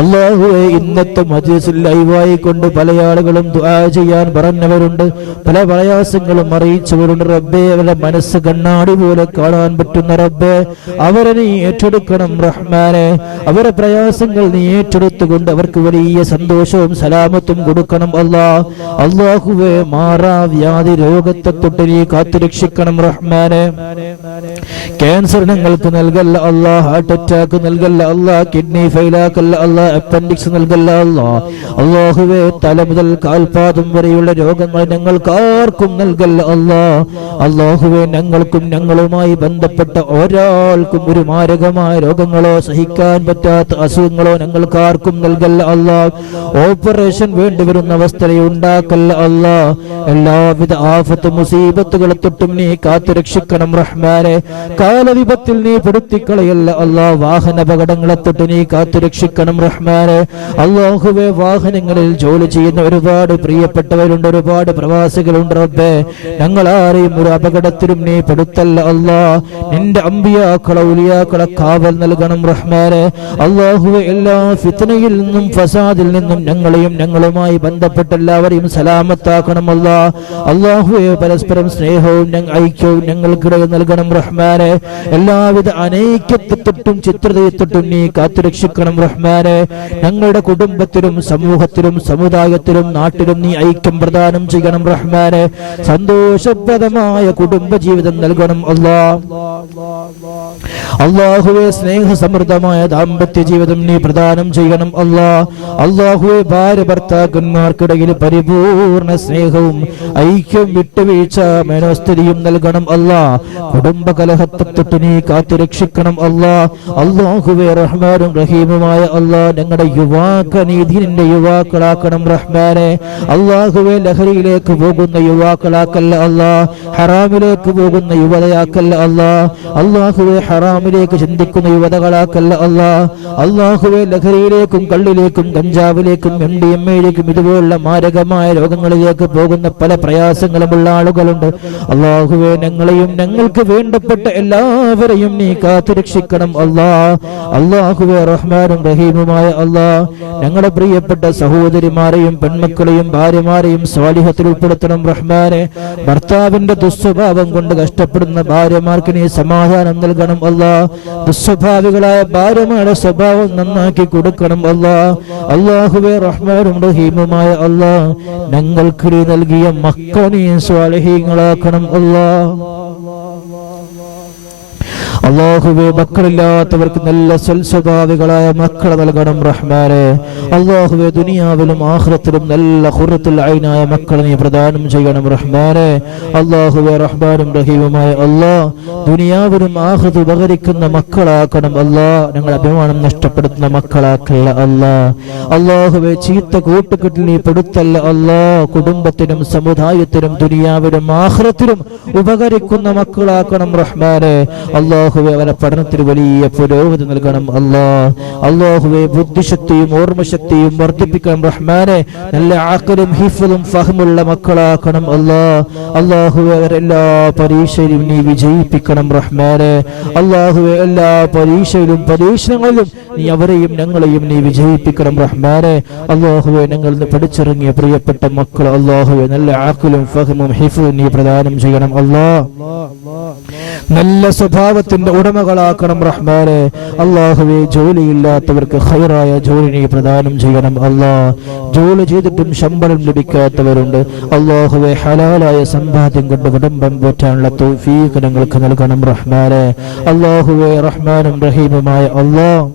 അല്ലാഹുവേ ഇന്നത്തെ മജ്‌ലിസിൽ ലൈവായി കൊണ്ട് പല ആളുകളും ദുആ ചെയ്യാൻ പറഞ്ഞവരുണ്ട്, പല പ്രയാസങ്ങളും അറിയിച്ചവരുണ്ട് റബ്ബേ. അവരുടെ മനസ്സ് കണ്ണാടി പോലെ കാണാൻ പറ്റുന്ന റബ്ബേ, അവരെ നീ ഏറ്റെടുക്കണം റഹ്മാനെ. അവരുടെ പ്രയാസങ്ങൾ നീ ഏറ്റെടുത്തുകൊണ്ട് അവർക്ക് വലിയ സന്തോഷവും സലാമത്തും കൊടുക്കണം അല്ലാ. അല്ലാഹുവേ മാറാ വ്യാധി രോഗത്തെ തൊട്ട് നീ കാത്തുരക്ഷിക്കണം റഹ്മാനെ. ക്യാൻസർ ഞങ്ങൾക്ക് നൽകല്ല അല്ലാ. ഹാർട്ട് അറ്റാക്ക് നൽകല്ല അല്ലാ. കിഡ്നി ഫെയിലാക്കല്ല അല്ലാ. അപ്പൻഡിക്സ് നൽകല്ല അല്ലാ. അല്ലാഹുവേ തല മുതൽ കാൽപാദം വരെയുള്ള രോഗങ്ങൾ ഞങ്ങൾക്ക് ആർക്കും നൽകല്ല അല്ലാ. അല്ലാഹുവേ ഞങ്ങൾക്കും ഞങ്ങളുമായി ബന്ധപ്പെട്ട ഒരാൾക്കും ഒരു മാരകമായ രോഗങ്ങളോ സഹിക്കാൻ പറ്റാത്ത അസുഖങ്ങളോ ഞങ്ങൾക്ക് ആർക്കും നൽകല്ല അല്ലാ. ഓപ്പറേഷൻ വേണ്ടി വരുന്ന അവസ്ഥയെ ഉണ്ടാക്കല്ല അല്ലാ. എല്ലാവിധ ആഫത്ത് മുസീബത്തുകളെ തൊട്ടും നീ കാത്തുരക്ഷിക്കണം റഹ്മാനെ. കാലവിപത്തിൽ നീ പെടുത്തിക്കളയല്ല അല്ലാ. വാഹന അപകടങ്ങളെ തൊട്ട് നീ കാത്തുരക്ഷിക്കണം റഹ്മാനെ. അല്ലാഹുവേ വാഹനങ്ങളിൽ ജോലി ചെയ്യുന്ന ഒരുപാട് പ്രിയപ്പെട്ടവരുണ്ട്, ഒരുപാട് പ്രവാസികളുണ്ട് റബ്ബേ. ഞങ്ങളാരെയും ഒരു അപകടത്തിലും നീ പെടുത്തല്ല അല്ലാ. നിന്റെ അമ്പിയാക്കളെ ഉലിയാക്കളെ കാവൽ നൽകണം റഹ്മാനെ. അല്ലാഹുവേ എല്ലാ ഫിത്നയിൽ നിന്നും ഫസാദിൽ നിന്നും ഞങ്ങളെയും ഞങ്ങളുമായി ബന്ധപ്പെട്ട എല്ലാവരെയും സലാമത്താക്കണം അല്ലാ. അല്ലാഹുവേ പരസ്പരം സ്നേഹവും ഐക്യവും ഞങ്ങൾക്കിടയിൽ നൽകണം റഹ്മാനെ. എല്ലാവിധ അനൈക്യത്തെ തൊട്ടും ചിത്രതയെ തൊട്ടും നീ കാത്തുരക്ഷിക്കണം റഹ്മാനെ. ഞങ്ങളുടെ കുടുംബത്തിലും സമൂഹത്തിലും സമുദായത്തിലും നാട്ടിലും നീ ഐക്യം പ്രദാനം ചെയ്യണം റഹ്മാനെ. സന്തോഷപ്രദമായ കുടുംബജീവിതം നൽകണം അല്ലാ. അല്ലാഹുവേ സ്നേഹസമൃദ്ധമായ ദാമ്പത്യ ജീവിതം നീ പ്രദാനം ചെയ്യണം അല്ലാ. അല്ലാഹുവേ ഭാര്യ ഭർത്താക്കന്മാർക്കിടയിൽ പരിപൂർണ സ്നേഹവും ഐക്യവും വിട്ടുവീഴ്ച മനോസ്ഥിതിയും നൽകണം അല്ലാ. കുടുംബകലഹത്തെ തൊട്ട് നീ കാത്തുരക്ഷിക്കണം അല്ലാ. അല്ലാഹുവേ റഹ്മാനും റഹീമുമായ അല്ലാ ഞങ്ങളുടെ യുവാക്കളെ യുവാക്കളാക്കണം റഹ്മാനെ. അല്ലാഹുവേ ലഹരിയിലേക്ക് പോകുന്ന യുവാക്കളാക്കല്ല അല്ലാ. ഹറാമിലേക്ക് പോകുന്ന യുവതയാക്കല്ല അല്ലാ. അല്ലാഹുവേ ഹറാമിലേക്ക് ചിന്തിക്കുന്ന യുവതകളാക്കല്ല അല്ലാ. അല്ലാഹുവേ ലഹരിയിലേക്കും കള്ളിലേക്കും കഞ്ചാവിലേക്കും MDMA-യിലേക്കും ഇതുപോലുള്ള മാരകമായ രോഗങ്ങളിലേക്ക് പോകുന്ന പല പ്രയാസങ്ങളുമുള്ള ആളുകളുണ്ട്. അല്ലാഹുവേ ഞങ്ങളെയും ഞങ്ങൾക്ക് വേണ്ടപ്പെട്ട എല്ലാവരെയും നീ കാത്തുരക്ഷിക്കണം അല്ലാ. അല്ലാഹുവേ റഹ്മാനും റഹീമുമായ അല്ലാ ഞങ്ങളുടെ പ്രിയപ്പെട്ട സഹോദരിമാരെയും പെൺമക്കളെയും ഭാര്യമാരെയും സ്വാലിഹത്തിൽ ഉൾപ്പെടുത്തണം റഹ്മാനെ. ഭർത്താവിന്റെ ദുസ്വഭാവം കൊണ്ട് കഷ്ടപ്പെടുന്ന ഭാര്യമാർക്ക് നീ സമാധാനം നൽകണം അല്ലാ. ദുസ്വഭാവികളായ ഭാര്യമാരുടെ സ്വഭാവം നന്നാക്കി കൊടുക്കണം അല്ലാ. അല്ലാഹുവേ റഹ്മാനും റഹീമുമായ അല്ലാ ഞങ്ങൾക്ക് നീ നൽകിയ മക്കളെ നീ സ്വാലിഹീങ്ങളാക്കണം അല്ലാ. അല്ലാഹുവേ മക്കളില്ലാത്തവർക്ക് നല്ല സ്വൽസ്വഭാവികളായ മക്കളെ നൽകണം റഹ്മാനെ. അല്ലാഹുവേ ദുനിയാവിലും ആഖിറത്തിലും നല്ല ഖുർറത്തുൽ ഐനായ മക്കളെ നീ പ്രദാനം ചെയ്യണം റഹ്മാനെ. അല്ലാഹുവേ റഹ്മാനും റഹീമുമായ അല്ലാഹ് ദുനിയാവിലും ആഖിറത്തിലും ഉപകരിക്കുന്ന മക്കളാക്കണം അല്ലാഹ്. ഞങ്ങളുടെ അഭിമാനം നഷ്ടപ്പെടുത്തുന്ന മക്കളാക്കല്ല അല്ലാഹ്. അല്ലാഹുവേ ചീത്ത കൂട്ടുകെട്ടിൽ നീ പെടുത്തല്ല അല്ലാഹ്. കുടുംബത്തിനും സമുദായത്തിനും ദുനിയാവിലും ആഖിറത്തിലും ഉപകരിക്കുന്ന മക്കളാക്കണം റഹ്മാനെ. അല്ലാഹുവേ അവരുടെ പഠനത്തിന് വലിയ പുരോഗതി നൽകണം അല്ലാഹ്. അല്ലാഹുവേ ബുദ്ധിശക്തിയും ഓർമ്മശക്തിയും വർദ്ധിപ്പിക്കണം റഹ്മാനെ. നല്ല അഖലും ഹിഫ്ളും ഫഹ്മുള്ള മക്കളാക്കണം അല്ലാഹ്. അല്ലാഹുവേ അവരെല്ലാ പരീക്ഷയിലും നീ വിജയിപ്പിക്കണം റഹ്മാനെ. അല്ലാഹുവേ എല്ലാ പരീക്ഷയിലും പരീക്ഷണങ്ങളിലും നീ അവരെയും ഞങ്ങളെയും നീ വിജയിപ്പിക്കണം റഹ്മാനെ. അല്ലാഹുവേ ഞങ്ങൾ പഠിച്ചിറങ്ങിയ പ്രിയപ്പെട്ട മക്കൾ അല്ലാഹുവേ നല്ല അഖലും ഫഹ്മും ഹിഫ്ളും നീ പ്രദാനം ചെയ്യണം അല്ലാഹ്. നല്ല സ്വഭാവത്തിന്റെ ഉടമകളാക്കണം റഹ്മാനെ. അല്ലാഹുവേ ജോലിയില്ലാത്തവർക്ക് ഖൈറായ ജോലി നീ പ്രദാനം ചെയ്യണം അല്ലാഹ്. ജോലി ചെയ്തിട്ടും ശമ്പളം ലഭിക്കാത്തവരുണ്ട് അല്ലാഹുവേ ഹലാലായ സമ്പാദ്യം കൊണ്ട് കുടുംബം പോറ്റാനുള്ള തൗഫീഖ് ഞങ്ങൾക്ക് നൽകണം റഹ്മാനെ. അല്ലാഹുവേ റഹ്മാനും റഹീമുമായ അല്ലാഹ്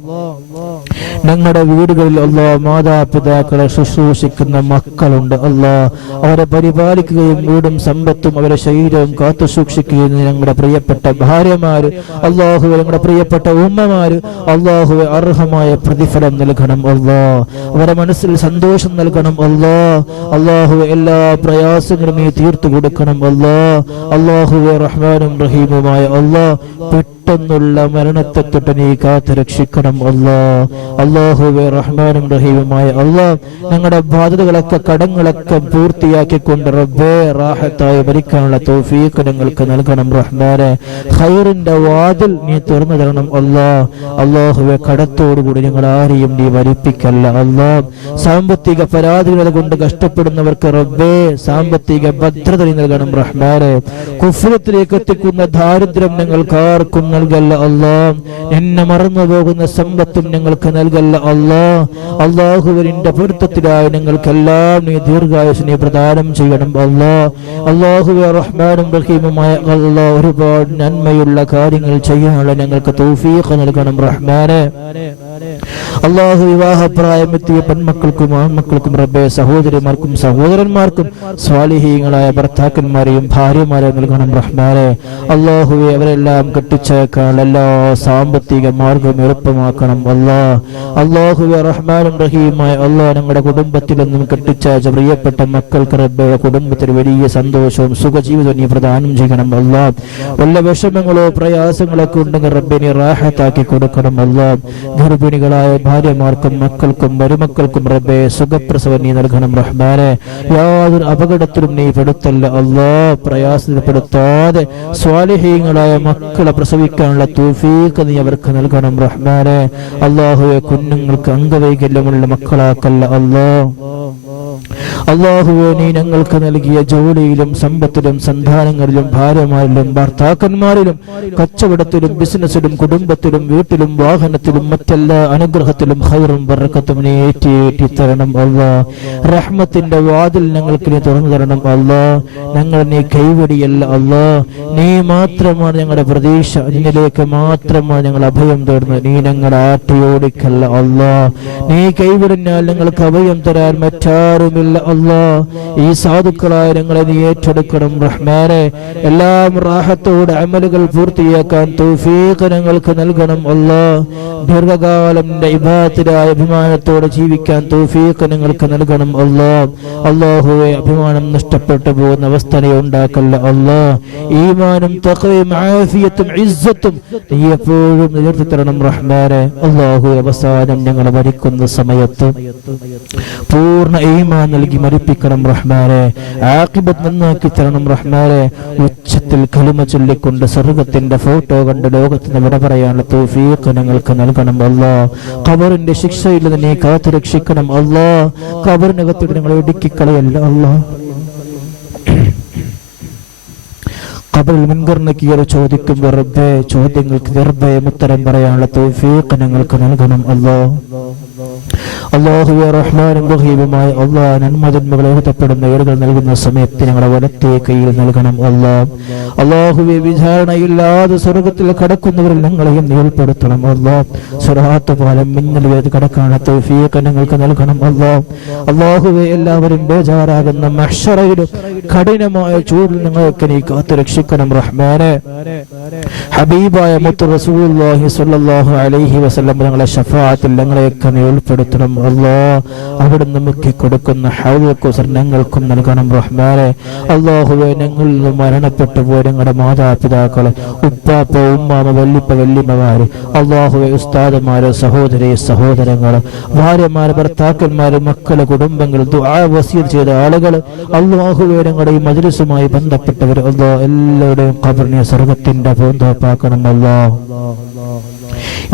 ഞങ്ങളുടെ വീടുകളിൽ അല്ലാഹ് മാതാപിതാക്കളെ ശുശ്രൂഷിക്കുന്ന മക്കളുണ്ട് അല്ലാഹ്. അവരെ പരിപാലിക്കുകയും വീടും സമ്പത്തും അവരുടെ ശരീരവും കാത്തു സൂക്ഷിക്കുകയും ഞങ്ങളുടെ പ്രിയപ്പെട്ട ഭാര്യമാര് അല്ലാഹുവേ ഞങ്ങളുടെ പ്രിയപ്പെട്ട ഉമ്മമാര് അല്ലാഹുവേ അർഹമായ പ്രതിഫലം നൽകണം അല്ലാഹ്. അവരുടെ മനസ്സിൽ സന്തോഷം നൽകണം അല്ലാഹ്. അല്ലാഹുവേ എല്ലാ പ്രയാസങ്ങളും നീ തീർത്തു കൊടുക്കണം അല്ലാഹ്. അല്ലാഹുവേ റഹ്മാനും റഹീമുമായ അല്ലാഹ് പെട്ടെന്നുള്ള മരണത്തെ തൊട്ട് നീ കാത്തു രക്ഷിക്കണം അല്ലാഹ്. അല്ലാഹുവേ റഹ്മാനും റഹീമുമായ അല്ലാഹ് ഞങ്ങളുടെ ബാധ്യതകളൊക്കെ കടങ്ങളൊക്കെ പൂർത്തിയാക്കിക്കൊണ്ട് റബ്ബേ റാഹത്തായി ഭരിക്കാനുള്ള തൗഫീഖ് ഞങ്ങൾക്ക് നൽകണം റഹ്മാനെ. ഖൈറിന്റെ വാതിൽ നീ തുറന്നു തരണം അല്ലാഹ്. അല്ലാഹുവേ കടത്തോടുകൂടി ഞങ്ങൾ ആരെയും നീ വലിപ്പിക്കല്ല അല്ലാഹ്. സാമ്പത്തിക പരാധീനത കൊണ്ട് കഷ്ടപ്പെടുന്നവർക്ക് റബ്ബേ സാമ്പത്തിക ഭദ്രത നീ നൽകണം റഹ്മാനെ. കുഫ്രത്തിലേക്ക് എത്തിക്കുന്ന ദാരിദ്ര്യം ഞങ്ങൾക്ക് ആർക്കും നൽകല്ല അല്ലാഹ്. എന്നെ മറന്നു പോകുന്ന സമ്പത്തും ഞങ്ങൾക്ക് നൽകല്ല അല്ലാഹ്. അല്ലാഹുവിന്റെ പൊരുത്തത്തിലായി ഞങ്ങൾക്കെല്ലാം നീ ദീർഘായുസ് നീ പ്രദാനം ചെയ്യണം അല്ലാഹ്. അല്ലാഹുവേ റഹ്മാനും റഹീമുമായ അല്ലാഹ് ഒരുപാട് നന്മയുള്ള കാര്യങ്ങൾ ചെയ്യാനുള്ള ഞങ്ങൾക്ക് തൗഫീഖ് നൽകണം റഹ്മാനെ. അല്ലാഹു വിവാഹപ്രായമെത്തിയ പെൺമക്കൾക്കും ആൺമക്കൾക്കും റബ്ബേ സഹോദരിമാർക്കും സഹോദരന്മാർക്കും സ്വാലിഹീങ്ങളായ ഭർത്താക്കന്മാരെയും ഭാര്യമാരെയും നൽകണം റഹ്മാനെ. അല്ലാഹുവേ അവരെല്ലാം കെട്ടിച്ചേക്കാൻ എല്ലാ സാമ്പത്തിക മാർഗവും എളുപ്പമാക്കണം അല്ലാഹ്. അല്ലാഹുവേ റഹ്മാനും റഹീമായ അല്ലാഹ് ഞങ്ങളുടെ കുടുംബത്തിൽ നിന്നും കെട്ടിച്ചയച്ച പ്രിയപ്പെട്ട മക്കൾക്ക് റബ്ബേ കുടുംബത്തിൽ വലിയ സന്തോഷവും സുഖജീവിതവും നീ പ്രദാനം ചെയ്യണം അല്ലാഹ്. വല്ല വിഷമങ്ങളോ പ്രയാസങ്ങളോ ഒക്കെ ഉണ്ടെങ്കിൽ റബ്ബേ നീ റാഹത്താക്കി കൊടുക്കണം അല്ലാഹ്. ഗർഭിണികളായ ഭാര്യമാർക്കും മക്കൾക്കും മരുമക്കൾക്കും റബ്ബേ സുഖപ്രസവം നീ നൽകണം റഹ്മാനെ. യാതൊരു അപകടത്തിലും നീ പെടുത്തല്ല അല്ലാഹ്. പ്രയാസപ്പെടുത്താതെ സ്വാലിഹീങ്ങളായ മക്കളെ പ്രസവിക്കാനുള്ള തൗഫീഖ് നീ അവർക്ക് നൽകണം റഹ്മാനെ. അല്ലാഹുവേ കുഞ്ഞുങ്ങൾക്ക് അംഗവൈകല്യമുള്ള മക്കളാക്കല്ല അല്ലാഹ്. അല്ലാഹുവേ നീ ഞങ്ങൾക്ക് നൽകിയ ജോലിയിലും സമ്പത്തിലും സന്താനങ്ങളിലും ഭാര്യമാരിലും ഭർത്താക്കന്മാരിലും കച്ചവടത്തിലും ബിസിനസ്സിലും കുടുംബത്തിലും വീട്ടിലും വാഹനത്തിലും മറ്റെല്ലാ അനുഗ്രഹത്തിലും ഖൈറും ബറക്കത്തും നീ ഏറ്റി തരണം അല്ലാഹ്. റഹ്മത്തിന്റെ വാതിൽ ഞങ്ങൾക്ക് നീ തുറന്നു തരണം അല്ലാഹ്. ഞങ്ങൾ നീ കൈവടിയല്ല അല്ലാഹ്. നീ മാത്രമാണ് ഞങ്ങളുടെ പ്രതീക്ഷ. നിന്നിലേക്ക് മാത്രമാണ് ഞങ്ങൾ അഭയം തേടുന്നത്. നീ ഞങ്ങളെ ആട്ടിയോടിക്കല്ല അല്ലാഹ്. നീ കൈവിടിഞ്ഞാൽ ഞങ്ങൾക്ക് അഭയം തരാൻ മറ്റാരുമില്ല അല്ലാഹ്. ഈ സാധുക്കളായ ഞങ്ങളെ നീ ഏറ്റെടുക്കണം റഹ്മാനെ. എല്ലാം റാഹത്തോടെ അമലുകൾ പൂർത്തിയാക്കാൻ തൗഫീഖ് ഞങ്ങൾക്ക് നൽകണം അല്ലാഹ്. ദീർഘകാലം ഇബാദത്തിലായ അഭിമാനത്തോടെ ജീവിക്കാൻ തൗഫീഖ് ഞങ്ങൾക്ക് നൽകണം അല്ലാഹ്. അല്ലാഹുവേ അഭിമാനം നഷ്ടപ്പെട്ടു പോകുന്ന അവസ്ഥയെ ഉണ്ടാക്കല്ല അല്ലാഹ്. ഈമാനും തഖ്വയും ആഫിയത്തും ഇസ്സത്തും നീ എപ്പോഴും നിലനിർത്തി തരണം റഹ്മാനെ. അല്ലാഹു അവസാനം ഞങ്ങൾ മരിക്കുന്ന സമയത്ത് പൂർണ്ണ ഈമാൻ നൽകി മരിപ്പിക്കണം റഹ്മാനെ. ആഖിബത്ത് നന്നാക്കി തരണം റഹ്മാനെ. ഉച്ചത്തിൽ കലിമ ചൊല്ലിക്കൊണ്ട് സ്വർഗ്ഗത്തിന്റെ ഫോട്ടോ കണ്ട് ലോകത്തിന് വിട പറയാനുള്ള തൗഫീഖ് ഞങ്ങൾക്ക് നൽകണം അല്ലാഹ്. ഖബറിന്റെ ശിക്ഷയിൽ നിന്ന് നീ കാത്തു രക്ഷിക്കണം അല്ലാഹ്. ഖബറിനകത്തോട് ഞങ്ങൾ ഇടുക്കിക്കളയല്ല അല്ലാഹ്. ഖബറിൽ മുൻകർണക്കിയർ ചോദിക്കുമ്പോൾ റബ്ബേ ചോദ്യങ്ങൾക്ക് നിർഭയം ഉത്തരം പറയാനുള്ള തൗഫീഖ് ഞങ്ങൾക്ക് നൽകണം അല്ലാഹ്. അല്ലാഹുവേ റഹ്മാനും റഹീമുമായ അല്ലാഹ് നന്മജന്മകൾ എഴുതപ്പെടുന്ന ഏടുകൾ നൽകുന്ന സമയത്ത് ഞങ്ങളുടെ വലത്തേ കയ്യിൽ നൽകണം അല്ലാഹ്. അല്ലാഹുവേ വിചാരണയില്ലാതെ സ്വർഗ്ഗത്തിൽ കടക്കുന്നവരിൽ ഞങ്ങളെയും നീ ഉൾപ്പെടുത്തണം അല്ലാഹ്. സിറാത്ത് പാലം മിന്നൽ വേദ കടക്കാനുള്ള തൗഫീഖ് ഞങ്ങൾക്ക് നൽകണം അല്ലാഹ്. അല്ലാഹുവേ എല്ലാവരും ബേജാറാകുന്ന മഹ്ശറയിലും കഠിനമായ ചൂടിൽ ഞങ്ങൾക്ക് നീ കാത്തു രക്ഷിക്കണം റഹ്മാനെ. ഹബീബായ മുത്ത് റസൂലുള്ളാഹി സ്വല്ലല്ലാഹു അലൈഹി വസല്ലം ഞങ്ങളെ ശഫാഅത്തിൽ ഞങ്ങളെയൊക്കെ നീ ഉൾപ്പെടുത്തണം അല്ലാഹ്. അവിടുന്ന് മുക്കി കൊടുക്കുന്ന ഹൗദുൽ കൗസർ ഞങ്ങൾക്കും നൽകണം റഹ്മാനെ. അല്ലാഹുവേ ഞങ്ങളിൽ നിന്ന് മരണപ്പെട്ടു പോയ ഞങ്ങളുടെ മാതാപിതാക്കള്, ഉപ്പാപ്പ, ഉമ്മാമ, വല്ലിപ്പ, വല്ലിമ്മമാര്, അല്ലാഹുവേ ഉസ്താദുമാര്, സഹോദരി സഹോദരങ്ങള്, ഭാര്യമാര്, ഭർത്താക്കന്മാര്, മക്കള്, കുടുംബങ്ങൾ, ദുആ വസിയത്ത് ചെയ്ത ആളുകൾ, അല്ലാഹുവേ ഞങ്ങളുടെ ഈ മജ്ലിസുമായി ബന്ധപ്പെട്ടവർ അല്ലാഹ് എല്ലാവരുടെയും ഖബറിനെ സ്വർഗ്ഗത്തിന്റെ പൂന്തോപ്പാക്കണം അല്ലാഹ്.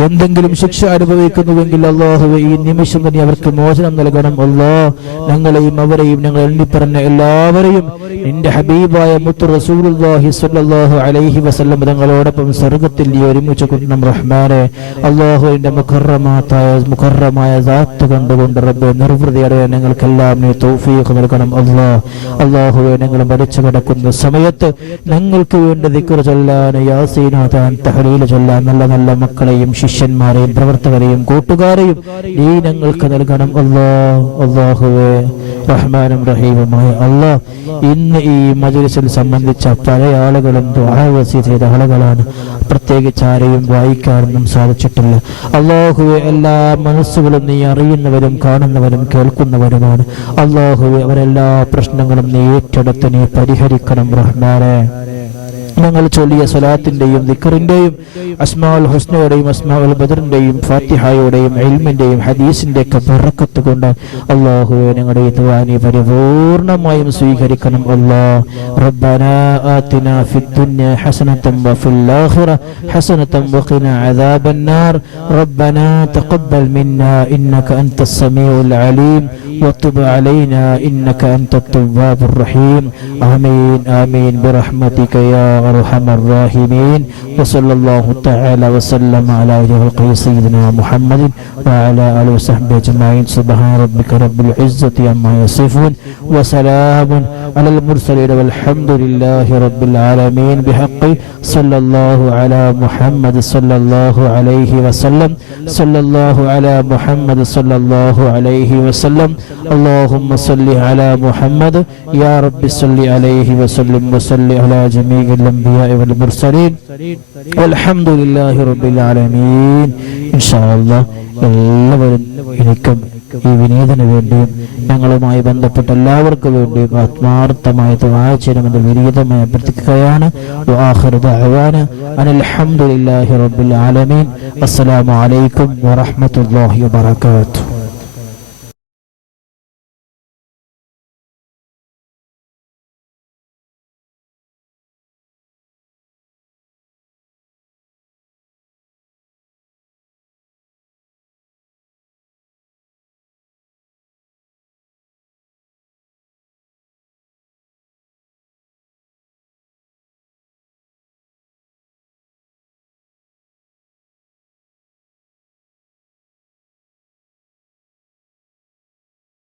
എന്തെങ്കിലും ശിക്ഷ അനുഭവിക്കുന്നുവെങ്കിൽ അല്ലാഹുവേ ഈ നിമിഷം തന്നെ അവർക്ക് മോചനം നൽകണം അല്ലാഹ്. ഞങ്ങളെയും അവരെയും ഞങ്ങൾ എണ്ണിപ്പറഞ്ഞ എല്ലാവരെയും നിന്റെ ഹബീബായ മുത്ത് റസൂലുള്ളാഹി സ്വല്ലല്ലാഹു അലൈഹി വസല്ലം തങ്ങളോടൊപ്പം സ്വർഗ്ഗത്തിൽ നീ ഒരുമിച്ച് കൂട്ടണം റഹ്മാനെ. അല്ലാഹുവിന്റെ മുകറമായ ദാത്ത് കണ്ടുകൊണ്ട് റബ്ബേ നിർവൃതിയോടെ ഞങ്ങൾക്കെല്ലാം നീ തൗഫീഖ് നൽകണം അല്ലാഹ്. അല്ലാഹുവേ ഞങ്ങൾ മരിച്ചു കിടക്കുന്ന സമയത്ത് ഞങ്ങൾക്ക് വേണ്ടി ദിക്ർ ചൊല്ലാൻ, യാസീൻ ഓതാൻ, തഹ്ലീൽ ചൊല്ലാൻ നല്ല നല്ല മക്കളെയും ശിഷ്യന്മാരെയും പ്രവർത്തകരെയും കൂട്ടുകാരെയും നീ ഞങ്ങൾക്ക് നൽകണം അല്ലാഹ്. അല്ലാഹുവേ റഹ്മാനും റഹീമുമായ അല്ലാഹ്, ഇന്ന് ഈ മജ്ലിസിൽ സംബന്ധിച്ച പല ആളുകളും ദുആ വസിയത്ത് ചെയ്ത ആളുകളാണ്. പ്രത്യേകിച്ച് ആരെയും വായിക്കാനൊന്നും സാധിച്ചിട്ടില്ല. അല്ലാഹുവേ എല്ലാ മനസ്സുകളും നീ അറിയുന്നവരും കാണുന്നവരും കേൾക്കുന്നവരുമാണ്. അല്ലാഹുവേ അവരെല്ലാ പ്രശ്നങ്ങളും നീ ഏറ്റെടുത്ത് നീ പരിഹരിക്കണം റഹ്മാനെ. ഞങ്ങൾ ചൊല്ലിയ സ്വലാത്തിന്റെയും ദിക്റിന്റെയും അസ്മാഉൽ ഹുസ്നയുടെയും അസ്മാഉൽ ബദറിന്റെയും ഫാത്തിഹയുടെയും ഇൽമിന്റെയും ഹദീസിന്റെ ഒക്കെ ബറക്കത്ത് കൊണ്ട് അല്ലാഹുവേ ഞങ്ങളുടെ ഈ ദുആ നീ പരിപൂർണമായും സ്വീകരിക്കണം അല്ലാഹ്. റബ്ബനാ ആതിനാ ഫിദ് ദുനിയ ഹസനതൻ വഫിൽ ആഖിറ ഹസനതൻ വഖിനാ അദാബന്നാർ. റബ്ബനാ തഖബ്ബൽ മിന്നാ ഇന്നക അൻതസ് സമീഉൽ അലീം വതുബ് അലൈനാ ഇന്നക അൻതത് തവ്വാബുർ റഹീം. ആമീൻ ആമീൻ ബിറഹ്മതിക യാ أرحم الراحمين. وصلى الله تعالى وسلم على خلقه سيدنا محمد وعلى آله وصحبه أجمعين. سبحان ربك رب العزة عما يصفون وسلام على المرسلين والحمد لله رب العالمين. بحق صلى الله على محمد صلى الله عليه وسلم. صلى الله على محمد صلى الله عليه وسلم. اللهم صل على محمد يا رب صل عليه وسلم وصل على جميع الأنبياء والمرسلين والحمد لله رب العالمين. إن شاء الله എല്ലാവരും എനിക്കും ഈ വിനീതന് വേണ്ടിയും ഞങ്ങളുമായി ബന്ധപ്പെട്ട എല്ലാവർക്കും വേണ്ടിയും ആത്മാർത്ഥമായ ദുആ ചെയ്യണമെന്ന് വിനീതമായി അഭ്യർത്ഥിക്കുകയാണ്. വആഖിറു ദഅവാനാ അനിൽ ഹംദുലില്ലാഹി റബ്ബിൽ ആലമീൻ. അസ്സലാമു അലൈക്കും വറഹ്മത്തുള്ളാഹി വബറകാതുഹു.